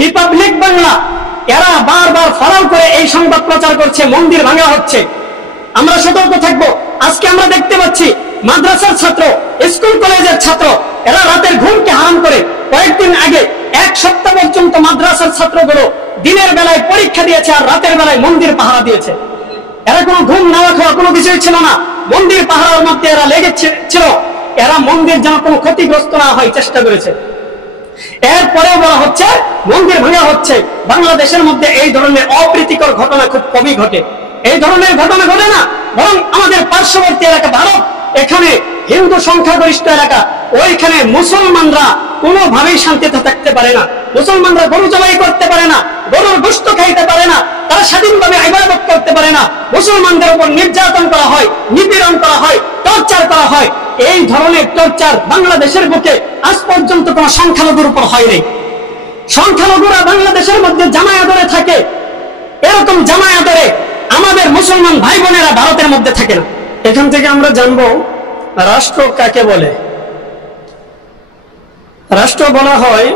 Republic Bangla এরা বারবার ফলাও করে এই সংবাদ প্রচার করছে মন্দির ভাঙা হচ্ছে। আমরা সতর্ক থাকবো। আজকে আমরা দেখতে পাচ্ছি মাদ্রাসার ছাত্র, স্কুল কলেজের ছাত্র, এরা রাতের ঘুমকে হারাম করে কয়েকদিন আগে 1 সপ্তাহ পর্যন্ত মাদ্রাসার ছাত্রগুলো দিনের বেলায় পরীক্ষা দিয়েছে আর রাতের বেলায় মন্দির পাহারা দিয়েছে। এরা কোনো ঘুম নাওয়া খাওয়া কোনো কিছুই ছিল না, মন্দির পাহারার মধ্যে এরা লেগেছিল। এরা মন্দির যেন কোনো ক্ষতিগ্রস্ত না হয় চেষ্টা করেছে। এরপরেও বলা হচ্ছে মন্দির ভাঙা হচ্ছে। বাংলাদেশের মধ্যে এই ধরনের অপ্রীতিকর ঘটনা খুব কমই ঘটে। এই ধরনের ঘটনা ঘটে না, বরং আমাদের পার্শ্ববর্তী এলাকা ভারত, এখানে হিন্দু সংখ্যাগরিষ্ঠ এলাকা, ওইখানে মুসলমানরা কোনোভাবেই শান্তিতে থাকতে পারে না। মুসলমানরা গরু জবাই করতে পারে না, গরুর গোশত খাইতে পারে না, তারা স্বাধীনভাবে ইবাদত করতে পারে না। মুসলমানদের উপর নির্যাতন করা হয়, নিপীড়ন করা হয়, টর্চার করা হয়। এই ধরনের টর্চার বাংলাদেশের বুকে আজ পর্যন্ত কোন সংখ্যালঘুর উপর হয়নি। সংখ্যালঘুরা বাংলাদেশের মধ্যে জামায়াতে থাকে, এরকম জামায়াতে আমাদের মুসলমান ভাই বোনেরা ভারতের মধ্যে থাকে না। এখান থেকে আমরা জানবো রাষ্ট্র কাকে বলে। রাষ্ট্র বলা হয়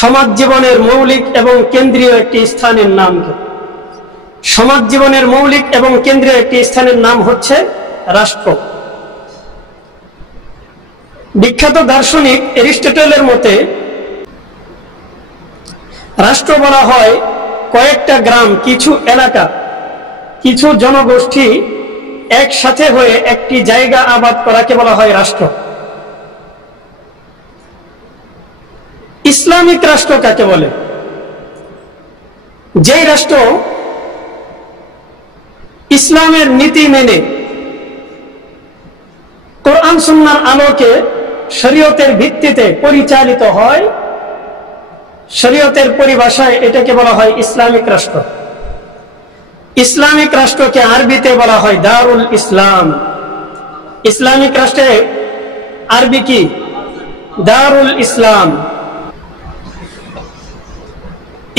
সমাজ জীবনের মৌলিক এবং কেন্দ্রীয় একটি স্থানের নামকে। সমাজ জীবনের মৌলিক এবং কেন্দ্রীয় একটি স্থানের নাম হচ্ছে রাষ্ট্র। বিখ্যাত দার্শনিক এরিস্টটলের মতে রাষ্ট্র বলা হয় কয়েকটা গ্রাম, কিছু এলাকা, কিছু জনগোষ্ঠী একসাথে হয়ে একটি জায়গা আবাদ করাকে বলা হয় রাষ্ট্র। ইসলামিক রাষ্ট্র কাকে বলে? যেই রাষ্ট্র ইসলামের নীতি মেনে কোরআন সুন্নাহর আলোকে শরীয়তের ভিত্তিতে পরিচালিত হয়, শরীয়তের পরিভাষায় এটাকে বলা হয় ইসলামিক রাষ্ট্র। ইসলামিক রাষ্ট্রকে আরবিতে বলা হয় দারুল ইসলাম। ইসলামিক রাষ্ট্রে আরবি কি? দারুল ইসলাম।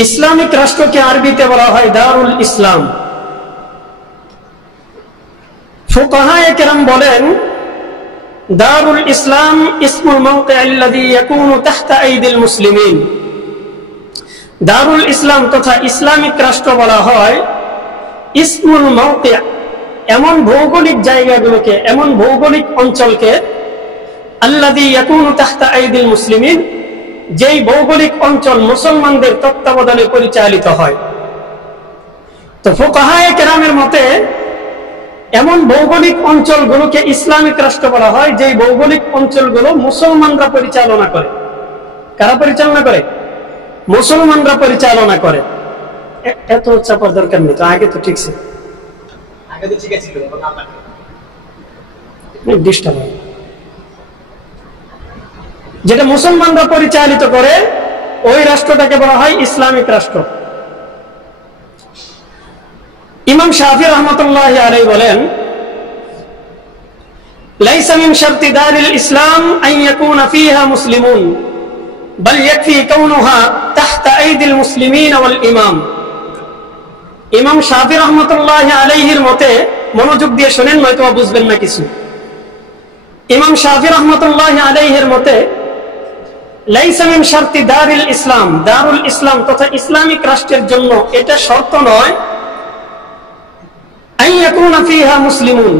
ইসলামিক রাষ্ট্রকে আরবিতে বলা হয় দারুল ইসলাম। ফুকাহায়ে কেরাম বলেন দারুল ইসলাম ইসমুল মাওকিআল্লাযী ইয়াকুনু তাহতা আইদিল মুসলিমিন। দারুল ইসলাম তথা ইসলামিক রাষ্ট্র বলা হয় ইসমুল মাওকিআ, এমন ভৌগোলিক জায়গাগুলোকে, এমন ভৌগোলিক অঞ্চলকে, আল্লাযী ইয়াকুনু তাহতা আইদিল মুসলিমিন, যেই ভৌগোলিক অঞ্চল মুসলমানদের তত্ত্বাবধানে পরিচালিত হয়। তো ফুকাহায়ে কেরামের মতে এমন ভৌগোলিক অঞ্চলগুলোকে ইসলামিক রাষ্ট্র বলা হয় যেই ভৌগোলিক অঞ্চলগুলো মুসলমানরা পরিচালনা করে। কারা পরিচালনা করে? মুসলমানরা পরিচালনা করে। এত চাপার দরকার নেই, তো আগে তো ঠিক ছিল, আগে তো ঠিক ছিল, ডিস্টার্ব হয়। যেটা মুসলমানরা পরিচালিত করে ওই রাষ্ট্রটাকে বলা হয় ইসলামিক রাষ্ট্র। ইমাম শাফি রাহমাতুল্লাহি আলাইহি বলেন লাইসা মিন শারতি দারিল ইসলাম আন ইয়াকুনা ফিহা মুসলিমুন বাল ইয়াকফি কাউনুহা তাহতা আইদিল মুসলিমিন ওয়াল ইমাম। ইমাম শাফি রাহমাতুল্লাহি আলাইহির মতে, মনোযোগ দিয়ে শুনেন নয়তো বুঝবেন না কিছু। ইমাম শাফি রাহমাতুল্লাহি আলাইহির মতে লাইসা মিন শারতি দারিল ইসলাম, দারুল ইসলাম তথা ইসলামিক রাষ্ট্রের জন্য এটা শর্ত নয় আন ইয়াকুনা ফিহা মুসলিমুন,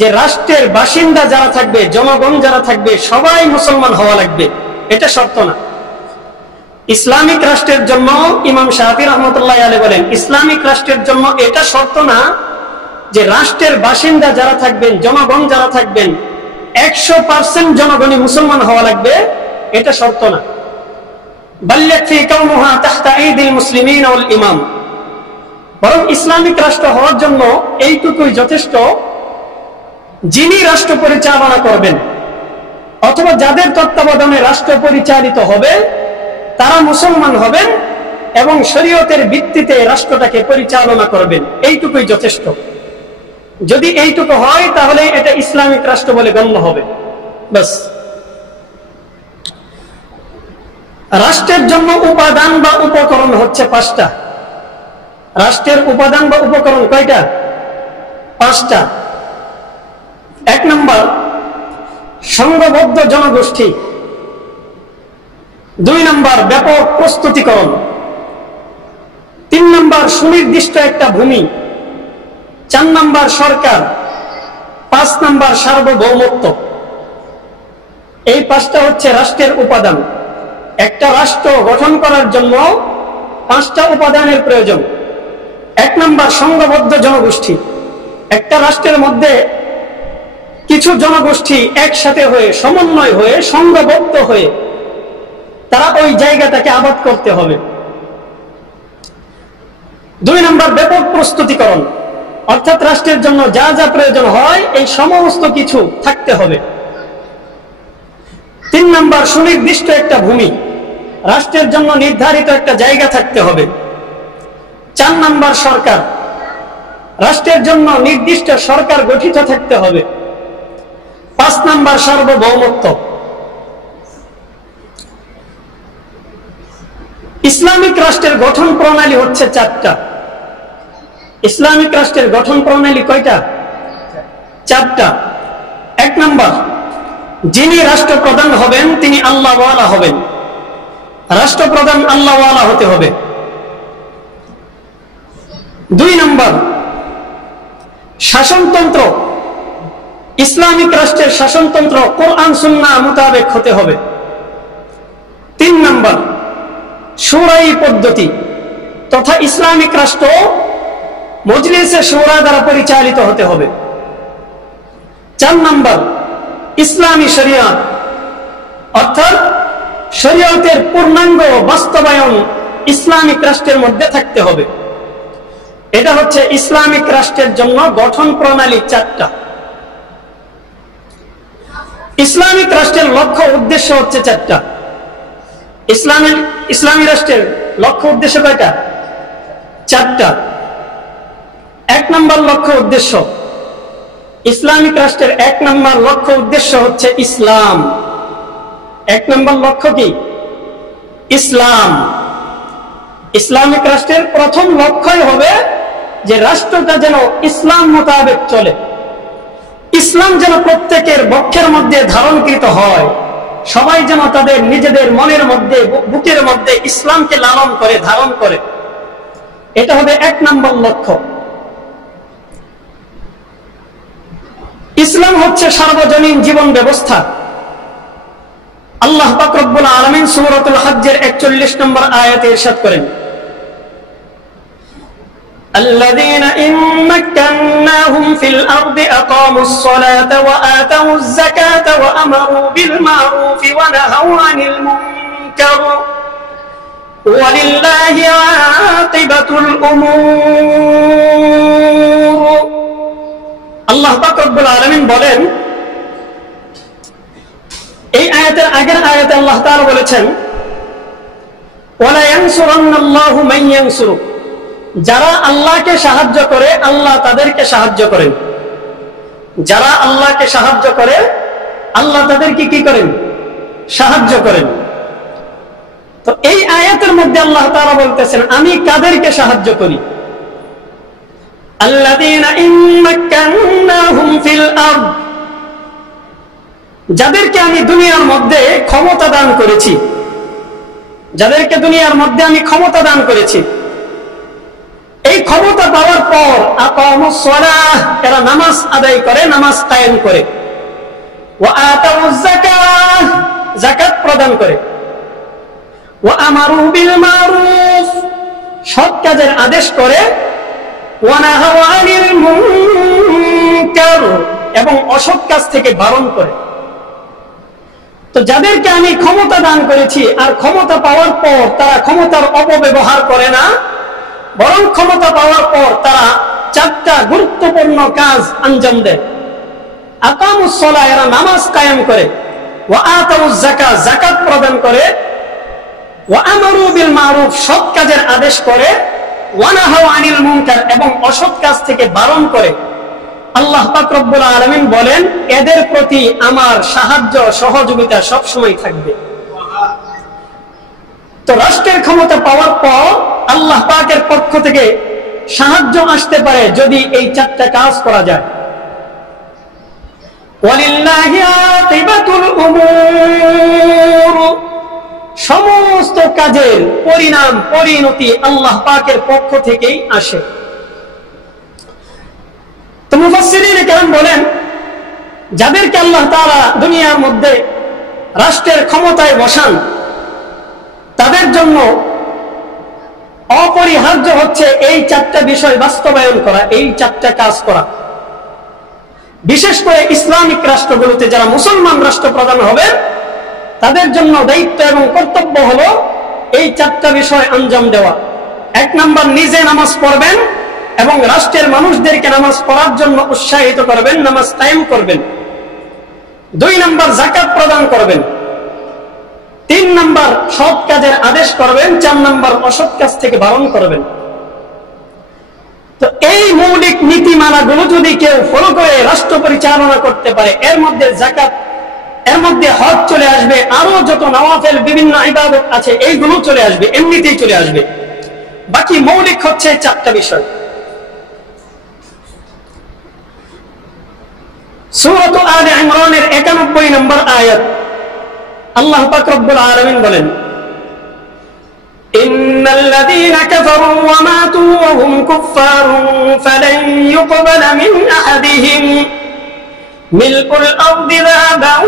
যে রাষ্ট্রের বাসিন্দা যারা থাকবে, জনগণ যারা থাকবে সবাই মুসলমান হওয়া লাগবে, এটা শর্ত না। ইসলামিক রাষ্ট্রের জন্য ইমাম শাফি রাহমাতুল্লাহি আলাইহি বলেন ইসলামিক রাষ্ট্রের জন্য এটা শর্ত না যে রাষ্ট্রের বাসিন্দা যারা থাকবেন, জনগণ যারা থাকবেন 100% জনগণই মুসলমান হওয়া লাগবে, এটা শর্ত না। বাল ইয়াকফি কাউনুহা তাহতা আইদিল মুসলিমিন ওয়াল ইমাম, বরং ইসলামিক রাষ্ট্র হওয়ার জন্য এইটুকুই যথেষ্ট, যিনি রাষ্ট্র পরিচালনা করবেন অথবা যাদের তত্ত্বাবধানে রাষ্ট্র পরিচালিত হবে তারা মুসলমান হবেন এবং শরীয়তের ভিত্তিতে রাষ্ট্রটাকে পরিচালনা করবেন, এইটুকুই যথেষ্ট। যদি এইটুকু হয় তাহলে এটা ইসলামিক রাষ্ট্র বলে গণ্য হবে, বাস। রাষ্ট্রের জন্য উপাদান বা উপকরণ হচ্ছে 5টা। রাষ্ট্রের উপাদান বা উপকরণ কয়টা? 5টা। 1 নম্বর সংঘবদ্ধ জনগোষ্ঠী। 2 নম্বর ব্যাপক প্রস্তুতিকরণ, 3 নম্বর সুনির্দিষ্ট একটা ভূমি, 4 নম্বর সরকার, 5 নম্বর সার্বভৌমত্ব। এই 5টা হচ্ছে রাষ্ট্রের উপাদান। একটা রাষ্ট্র গঠন করার জন্য 5টা উপাদানের প্রয়োজন। 1 নম্বর সংঘবদ্ধ জনগোষ্ঠী। একটা রাষ্ট্রের মধ্যে কিছু জনগোষ্ঠী একসাথে হয়ে, সমন্বয় হয়ে, সংঘবদ্ধ হয়ে তারা ওই জায়গাটাকে আবাদ করতে হবে। 2 নম্বর ব্যাপক প্রস্তুতিকরণ, অর্থাৎ রাষ্ট্রের জন্য যা যা প্রয়োজন হয় এই সমস্ত কিছু থাকতে হবে। 3 নম্বর সুনির্দিষ্ট একটা ভূমি, রাষ্ট্রের জন্য নির্ধারিত একটা জায়গা থাকতে হবে। 4 নম্বর সরকার, রাষ্ট্রের জন্য নির্দিষ্ট সরকার গঠিত থাকতে হবে। 5 নম্বর সার্বভৌমত্ব। ইসলামিক রাষ্ট্রের গঠন প্রণালী হচ্ছে 4টা। ইসলামিক রাষ্ট্রের গঠন প্রণালী কয়টা? 4টা। 1 নম্বর, যিনি রাষ্ট্রপ্রধান হবেন তিনি আল্লাহওয়ালা হবেন। রাষ্ট্রপ্রধান আল্লাহওয়ালা হতে হবে। 2 নম্বর, শাসনতন্ত্র, ইসলামিক রাষ্ট্রের শাসনতন্ত্র কোরআন সুন্নাহ মোতাবেক হতে হবে। 3 নম্বর, শুরাই পদ্ধতি তথা ইসলামিক রাষ্ট্র মজলিসে শুরা দ্বারা পরিচালিত হতে হবে। 4 নম্বর, ইসলামী শরিয়ত, অর্থাৎ শরিয়তের পূর্ণাঙ্গ বাস্তবায়ন ইসলামিক রাষ্ট্রের মধ্যে থাকতে হবে। এটা হচ্ছে ইসলামিক রাষ্ট্রের জন্য গঠন প্রণালী 4টা। ইসলামিক রাষ্ট্রের লক্ষ্য উদ্দেশ্য হচ্ছে 4টা। ইসলামী রাষ্ট্রের লক্ষ্য উদ্দেশ্য কয়টা? 4টা। 1 নম্বর লক্ষ্য উদ্দেশ্য, ইসলামিক রাষ্ট্রের 1 নম্বর লক্ষ্য উদ্দেশ্য হচ্ছে ইসলাম। 1 নম্বর লক্ষ্য কি? ইসলাম। ইসলামিক রাষ্ট্রের প্রথম লক্ষ্যই হবে যে রাষ্ট্রটা যেন ইসলাম মোতাবেক চলে, ইসলাম যেন প্রত্যেকের বক্ষের মধ্যে ধারণকৃত হয়, সবাই যেন তাদের নিজেদের মনের মধ্যে, বুকের মধ্যে ইসলামকে লালন করে, ধারণ করে। এটা হবে 1 নম্বর লক্ষ্য। ইসলাম হচ্ছে সার্বজনীন জীবন ব্যবস্থা। আল্লাহ পাক রব্বুল আলামিন সূরাতুল হজ্জের 41 নম্বর আয়াতে ইরশাদ করেন, الذين إن مكناهم في الأرض أقاموا الصلاة وآتوا الزكاة وأمروا بالمعروف ونهوا عن المنكر ولله عاقبة الأمور। আল্লাহ পাক রব্বুল আলামিন বলেন, এই আয়াতের আগের আয়াতে আল্লাহ তাআলা বলেছেন, ওয়ালা ইয়ানসুরান্নাল্লাহু মান ইয়ানসুরু, যারা আল্লাহকে সাহায্য করে আল্লাহ তাদেরকে সাহায্য করেন। যারা আল্লাহকে সাহায্য করে আল্লাহ তাদেরকে কি করেন? সাহায্য করেন। তো এই আয়াতের মধ্যে আল্লাহ তাআলা বলতেছেন, আমি কাদেরকে সাহায্য করি? আল্লাযীনা ইম্মাক্কান্নাহুম ফিল আরদ, যাদেরকে আমি দুনিয়ার মধ্যে ক্ষমতা দান করেছি, যাদেরকে দুনিয়ার মধ্যে আমি ক্ষমতা দান করেছি। এই ক্ষমতা পাওয়ার পর আকামুস সালাহ, এরা নামাজ আদায় করে, নামাজ কায়েম করে। ওয়া আতাউজ যাকাত, যাকাত প্রদান করে। ওয়া আমারু বিল মারুফ, সৎ কাজের আদেশ করে। ওয়া নাহাউ আনিল মুনকার, এবং অসৎ কাজ থেকে বারণ করে। তো যাদেরকে আমি ক্ষমতা দান করেছি আর ক্ষমতা পাওয়ার পর তারা ক্ষমতার অপব্যবহার করে না, বরং ক্ষমতা পাওয়ার পর তারা 4টা গুরুত্বপূর্ণ কাজ আঞ্জাম দেয়। আকামুস সালাহ, এরা নামাজ কায়েম করে। ওয়া আতাউজ যাকাত, যাকাত প্রদান করে। ওয়া আমারু বিল মারুফ, সৎ কাজের আদেশ করে। ওয়া নাহাউ আনিল মুনকার, এবং অসৎ কাজ থেকে বারণ করে। আল্লাহ পাক রব্বুল আলামিন বলেন, এদের প্রতি আমার সাহায্য সহযোগিতা সব সময় থাকবে। তো রাষ্ট্রের ক্ষমতা পাওয়ার পর আল্লাহ পাকের পক্ষ থেকে সাহায্য আসতে পারে যদি এই 4টা কাজ করা যায়। ওয়ালিল্লাহি আকিবাতুল উমুর, সমস্ত কাজের পরিণাম পরিণতি আল্লাহ পাকের পক্ষ থেকেই আসে। তো মুফাসসিরিন কেরাম বলেন, যাদেরকে আল্লাহ তাআলা দুনিয়ার মধ্যে রাষ্ট্রের ক্ষমতায় বসান, তাদের জন্য অপরিহার্য হচ্ছে এই চারটা বিষয় বাস্তবায়ন করা, এই চারটা কাজ করা। বিশেষ করে ইসলামিক রাষ্ট্রগুলোতে যারা মুসলমান রাষ্ট্রপ্রধান হবে, তাদের জন্য দায়িত্ব এবং কর্তব্য হলো এই চারটা বিষয় আঞ্জাম দেওয়া। 1 নাম্বার, নিজে নামাজ পড়বেন এবং রাষ্ট্রের মানুষদেরকে নামাজ পড়ার জন্য উৎসাহিত করবেন, নামাজ কায়েম করবেন। 2 নাম্বার, যাকাত প্রদান করবেন। 3 নাম্বার, সৎ কাজের আদেশ করবেন। 4 নাম্বার, অসৎ কাজ থেকে বারণ করবেন। তো এই মৌলিক নীতিমালাগুলো যদি কেউ ফলো করে রাষ্ট্র পরিচালনা করতে পারে, এর মধ্যে যাকাত, এর মধ্যে হজ চলে আসবে, আরো যত নওয়াফেল বিভিন্ন ইবাদত আছে এইগুলো চলে আসবে, এমনিতেই চলে আসবে। বাকি মৌলিক হচ্ছে 4টা বিষয়। সূরা আলে ইমরানের 91 নম্বর আয়াত, আল্লাহ পাক রব্বুল আলামিন বলেন, ইন্নাল লাযীনা কাফারু ওয়া মাতু ওয়া হুম কুফফারুন ফালান ইউকবালা মিন আহাদিহিম মিলকুল আরদি যাহাবান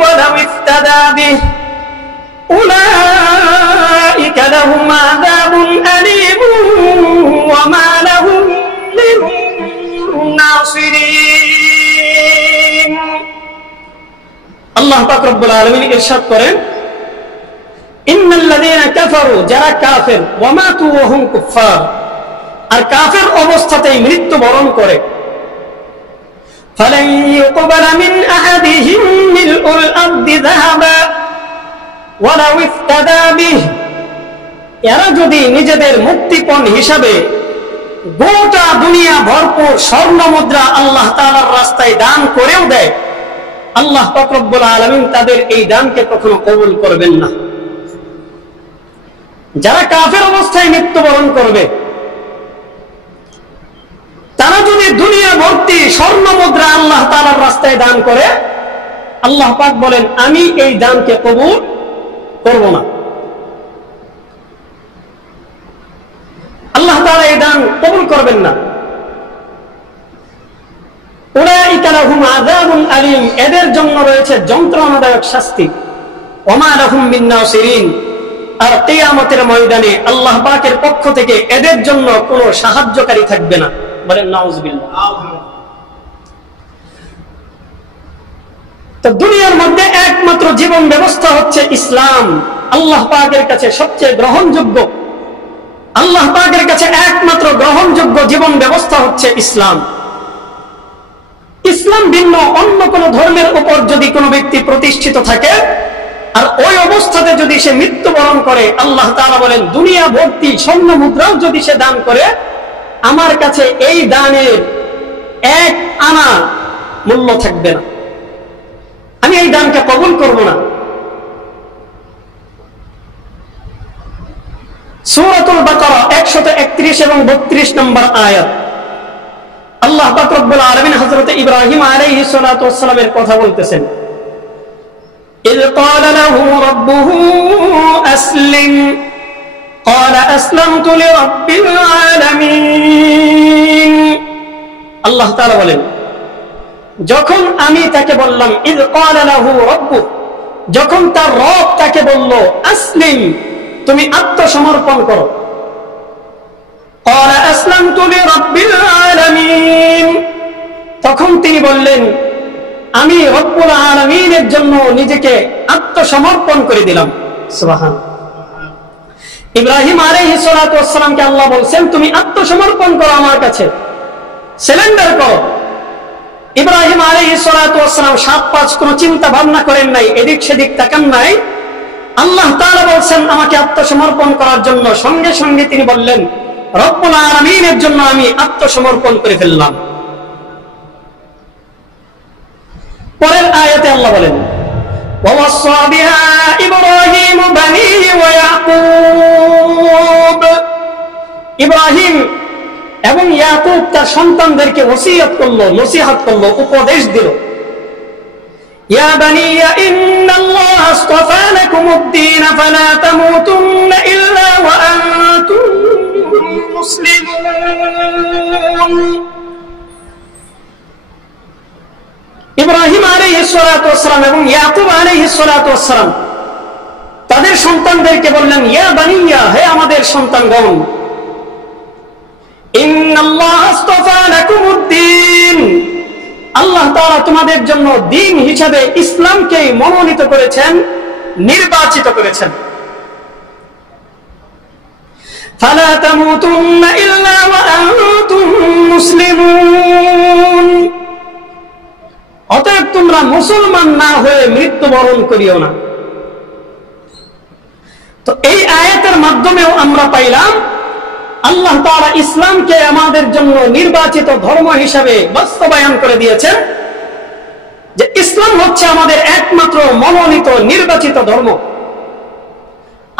ওয়া লাউ ইফতাদা বিহি উলাইকা লাহুম আযাবুন আলীমুন ওয়া মা লাহুম মিন নাসিরিন। আল্লাহ পাক রব্বুল আলামিন ইরশাদ করেন, ইন্নাল্লাযীনা কাফারু, যারা কাফের, ওয়া মাতু ওয়া হুম কুফফার, আর কাফের অবস্থাতেই মৃত্যুবরণ করে, ফালান ইউকবালা মিন আহাদিহিম মিলউল আরদি যাহাবা ওয়া লাউ ইফতাদা বিহি, এরা যদি নিজেদের মুক্তিপণ হিসাবে গোটা দুনিয়া ভরপুর স্বর্ণ মুদ্রা আল্লাহ তাআলার রাস্তায় দান করেও দেয়, আল্লাহ পাক রব্বুল আলামিন তাদের এই দানকে কখনো কবুল করবেন না। যারা কাফের অবস্থায় মৃত্যুবরণ করবে, তারা যদি দুনিয়া ভর্তি স্বর্ণ মুদ্রা আল্লাহ তাআলার রাস্তায় দান করে, আল্লাহ পাক বলেন আমি এই দানকে কবুল করব না। আল্লাহ তাআলা এই দান কবুল করবেন না। উলাইকা লাহুম আযাবুন আলীম, এদের জন্য রয়েছে যন্ত্রণাদায়ক শাস্তি। ওয়া মা লাহুম মিন নাসিরিন, আর কিয়ামতের ময়দানে আল্লাহ পাকের পক্ষ থেকে এদের জন্য কোনো সাহায্যকারী থাকবে না। বলেন নাউযুবিল্লাহ। তো দুনিয়ার মধ্যে একমাত্র জীবন ব্যবস্থা হচ্ছে ইসলাম, আল্লাহ পাকের কাছে সবচেয়ে গ্রহণযোগ্য, আল্লাহ পাকের কাছে একমাত্র গ্রহণযোগ্য জীবন ব্যবস্থা হচ্ছে ইসলাম। ইসলাম ভিন্ন অন্য কোন ধর্মের উপর যদি কোনো ব্যক্তি প্রতিষ্ঠিত থাকে আর ওই অবস্থাতে যদি সে মৃত্যুবরণ করে, আল্লাহ তাআলা বলেন দুনিয়া ভর্তি স্বর্ণ মুদ্রাও যদি সে দান করে, আমার কাছে এই দানের 1 আনা মূল্য থাকবে না, আমি এই দানকে কবুল করব না। সূরাতুল বাকারা 131 এবং 32 নম্বর আয়াত, আল্লাহ পাক রব্বুল আলামিন হযরত ইব্রাহিম আলাইহিস সালাতু ওয়াস সালামের কথা বলতেছেন, ইয ক্বালা লাহু রাব্বুহু আসলিম ক্বালা আসলামতু লিরাব্বিল আলামিন। আল্লাহ তাআলা বলেন, যখন আমি তাকে বললাম, ইয ক্বালা লাহু রাব্বু, যখন তার রব তাকে বলল আসলিম, তুমি আত্মসমর্পণ করো, ক্বালা আসলামতু লিরাব্বিল আলামিন, তখন তিনি বললেন আমি রব্বুল আলামিনের জন্য নিজেকে আত্মসমর্পণ করে দিলাম। সুবহানাল্লাহ। ইব্রাহিম আলাইহিস সালাতু ওয়াস সালামকে আল্লাহ বলছেন তুমি আত্মসমর্পণ করো আমার কাছে, সারেন্ডার করো। ইব্রাহিম আলাইহিস সালাতু ওয়াস সালাম 7-5 কোনো চিন্তা ভাবনা করেন নাই, এদিক সেদিক তাকান নাই। আল্লাহ তাআলা বলছেন আমাকে আত্মসমর্পণ করার জন্য, সঙ্গে সঙ্গে তিনি বললেন রব্বুল আলামিনের জন্য আমি আত্মসমর্পণ করে ফেললাম। পরের আয়াতে আল্লাহ বলেন, ওয়াসাা বিহা ইব্রাহিম বানিহি ওয়া ইয়াকুব, ইব্রাহিম এবং ইয়াকুব তার সন্তানদেরকে ওসিয়ত করলো, নসিহত করলো, উপদেশ দিল। ইয়া বানিয়া ইন্নাল্লাহা আসতাফা লাকুমুদ-দীন ফালা তামুতুন্না ইল্লা ওয়া আনতুম মুসলিমুন। ইব্রাহিম আলাইহিস সালাতু ওয়াস সালাম এবং ইয়াকুব আলাইহিস সালাতু ওয়াস সালাম তাদের সন্তানদেরকে বললেন, ইয়া বানিয়া, হে আমাদের সন্তানগণ, ইন্নাল্লাহা আসতাফা লাকুমুদ-দীন, আল্লাহ তাআলা তোমাদের জন্য দ্বীন হিসাবে ইসলামকে মনোনীত করেছেন, নির্বাচিত করেছেন। ফালা তামুতুন্না ইল্লা ওয়া আনতুম মুসলিমুন, অতএব তোমরা মুসলমান না হয়ে মৃত্যুবরণ করিও না। তো এই আয়াতের মাধ্যমেও আমরা পাইলাম আল্লাহ তাআলা ইসলামকে আমাদের জন্য নির্বাচিত ধর্ম হিসাবে বাস্তবায়ন করে দিয়েছেন, যে ইসলাম হচ্ছে আমাদের একমাত্র মনোনীত নির্বাচিত ধর্ম।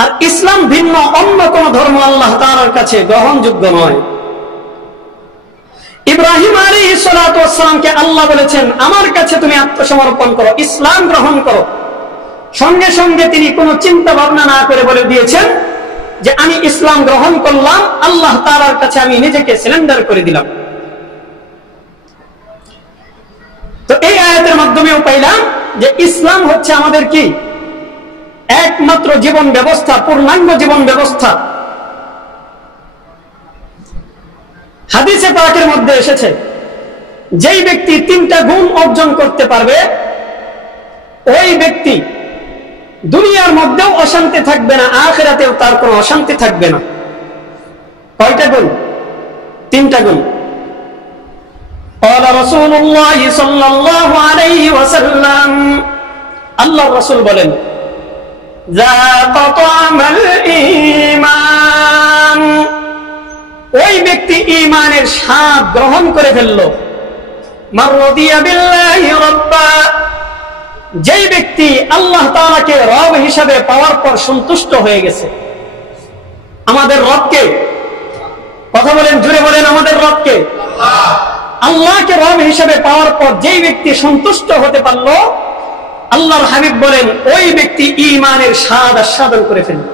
আর ইসলাম ভিন্ন অন্য কোন ধর্ম আল্লাহ তাআলার কাছে গ্রহণযোগ্য নয়। ইব্রাহিম আলাইহিস সালাতু ওয়াস সালামকে আল্লাহ বলেছেন, আমার কাছে তুমি আত্মসমর্পণ করো, ইসলাম গ্রহণ করো। সঙ্গে সঙ্গে তিনি কোনো চিন্তা ভাবনা না করে বলে দিয়েছেন যে আমি ইসলাম গ্রহণ করলাম, আল্লাহ তাআলার কাছে আমি নিজেকে সারেন্ডার করে দিলাম। তো এই আয়াতের মাধ্যমেও পাইলাম যে ইসলাম হচ্ছে আমাদের কি একমাত্র জীবন ব্যবস্থা, পূর্ণাঙ্গ জীবন ব্যবস্থা। হাদিসে পাকের মধ্যে এসেছে, যেই ব্যক্তি তিনটা গুণ অর্জন করতে পারবে ওই ব্যক্তি দুনিয়ার মধ্যেও অশান্তি থাকবে না, আখিরাতেও তার কোনো অশান্তি থাকবে না। কয়টা গুণ? তিনটা গুণ। ক্বালা রাসূলুল্লাহ সাল্লাল্লাহু আলাইহি ওয়াসাল্লাম, আল্লাহর রাসূল বলেন, যাকা তা'মাল ঈমান, ওই ব্যক্তি ঈমানের স্বাদ গ্রহণ করে ফেলল। মান রাদিয়া বিল্লাহি রাব্বা, যেই ব্যক্তি আল্লাহ তাআলাকে রব হিসাবে পাওয়ার পর সন্তুষ্ট হয়ে গেছে। আমাদের রবকে, কথা বলেন, জুড়ে বলেন, আমাদের রবকে, আল্লাহকে রব হিসাবে পাওয়ার পর যেই ব্যক্তি সন্তুষ্ট হতে পারল, আল্লাহর হাবিব বলেন ওই ব্যক্তি ঈমানের স্বাদ আস্বাদন করে ফেলল।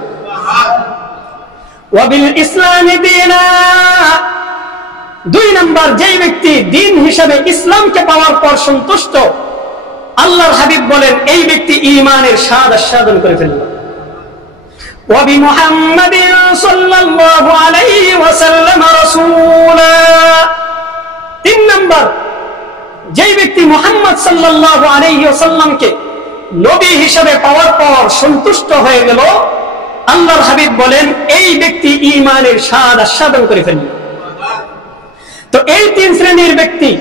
ওয়া বিল ইসলামি দীনা, দুই নাম্বার, যেই ব্যক্তি দ্বীন হিসাবে ইসলামকে পাওয়ার পর সন্তুষ্ট, আল্লাহর হাবিব বলেন এই ব্যক্তি ঈমানের স্বাদ আস্বাদন করে ফেলল। ওয়া বিমুহাম্মাদিন সাল্লাল্লাহু আলাইহি ওয়াসাল্লাম রাসূলা, তিন নাম্বার, যেই ব্যক্তি মুহাম্মদ সাল্লাল্লাহু আলাইহি ওয়াসাল্লামকে নবী হিসাবে পাওয়ার পর সন্তুষ্ট হয়ে গেল, আল্লাহর হাবিব বলেন এই ব্যক্তি ঈমানের স্বাদ আস্বাদন করে ফেলল। তো এই তিন শ্রেণীর ব্যক্তি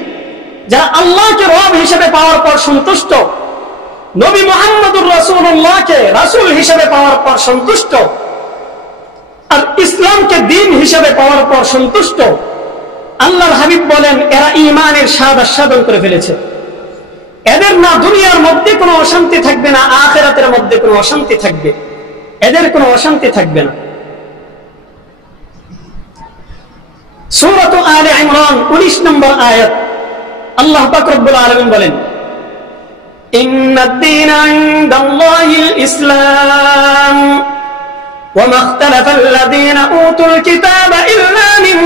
যারা আল্লাহকে রব হিসেবে পাওয়ার পর সন্তুষ্ট, নবী মুহাম্মদুর রাসূলুল্লাহকে রাসূল হিসেবে পাওয়ার পর সন্তুষ্ট, আর ইসলামকে দ্বীন হিসেবে পাওয়ার পর সন্তুষ্ট, আল্লাহর হাবিব বলেন এরা ঈমানের স্বাদ আস্বাদন করে ফেলেছে। এদের না দুনিয়ার মধ্যে কোনো অশান্তি থাকবে, না আখিরাতের মধ্যে কোনো অশান্তি থাকবে, এদের কোনো অশান্তি থাকবে না। সূরা আলে ইমরান 19 নম্বর আয়াত, আল্লাহ পাক রব্বুল আলামিন বলেন, ইন্নাদ-দীনা ইনদাল্লাহিল ইসলাম ওয়া মা ইখতালাফাল্লাযীনা উতুল কিতাবা ইল্লা মিন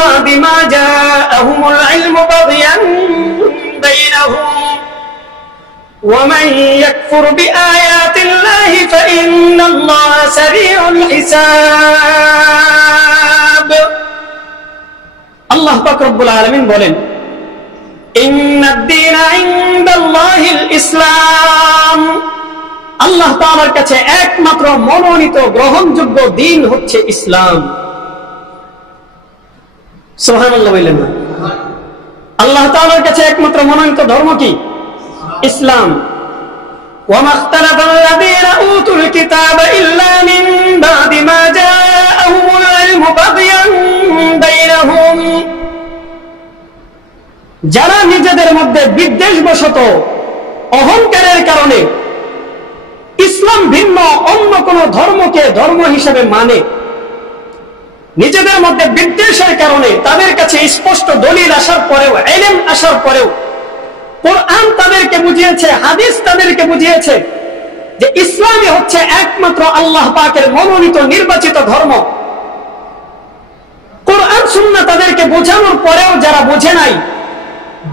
বা'দি মা জাআহুমুল ইলমু বাগয়ান বাইনাহুম ওয়া মান ইয়াকফুর বিআয়াতিল্লাহি ফাইন্নাল্লাহা সারিউল হিসাব। আল্লাহ পাক রব্বুল আলামিন বলেন, ইন্নাদ-দীনা ইনদাল্লাহিল ইসলাম, আল্লাহ তাআলার কাছে একমাত্র মনোনীত গ্রহণযোগ্য দ্বীন হচ্ছে ইসলাম। সুবহানাল্লাহ বললেন না? আল্লাহ তাআলার কাছে একমাত্র মনোনীত ধর্ম কি? ইসলাম। ওয়া মা ইখতালাফাল্লাযীনা উতুল কিতাবা ইল্লা মিন বা'দি মা জাআহুমুল ইলমু বাগয়ান বাইনাহুম, যারা নিজেদের মধ্যে বিদ্বেষবশত অহংকারের কারণে ইসলাম ভিন্ন অন্য কোন ধর্মকে ধর্ম হিসেবে মানে, নিজেদের মধ্যে বিদ্বেষের কারণে তাদের কাছে স্পষ্ট দলিল আসার পরেও, ইলম আসার পরেও কোরআন তাদেরকে বুঝিয়েছে, হাদিস তাদেরকে বুঝিয়েছে যে ইসলামই হচ্ছে একমাত্র আল্লাহ পাকের মনোনীত নির্বাচিত ধর্ম। কোরআন সুন্নাহ তাদেরকে বোঝানোর পরেও যারা বোঝে নাই,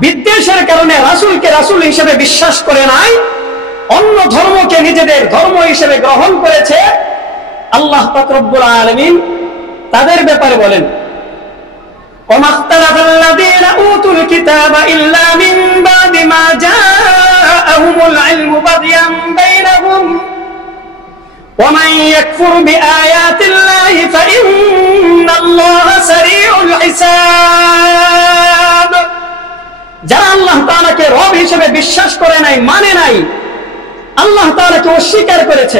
বিদ্বেষের কারণে রাসূলকে রাসূল হিসেবে বিশ্বাস করে নাই, অন্য ধর্মকে নিজেদের ধর্ম হিসেবে গ্রহণ করেছে, আল্লাহ পাক রব্বুল আলামিন তাদের ব্যাপারে বলেন, وما اختلف الذين اوتوا الكتاب الا من بعد ما جاءهم العلم بغيا بينهم ومن يكفر بآيات الله فإن الله سريع الحساب। যারা আল্লাহ তাআলাকে রব হিসেবে বিশ্বাস করে নাই, মানে নাই, আল্লাহ তাআলাকে অস্বীকার করেছে,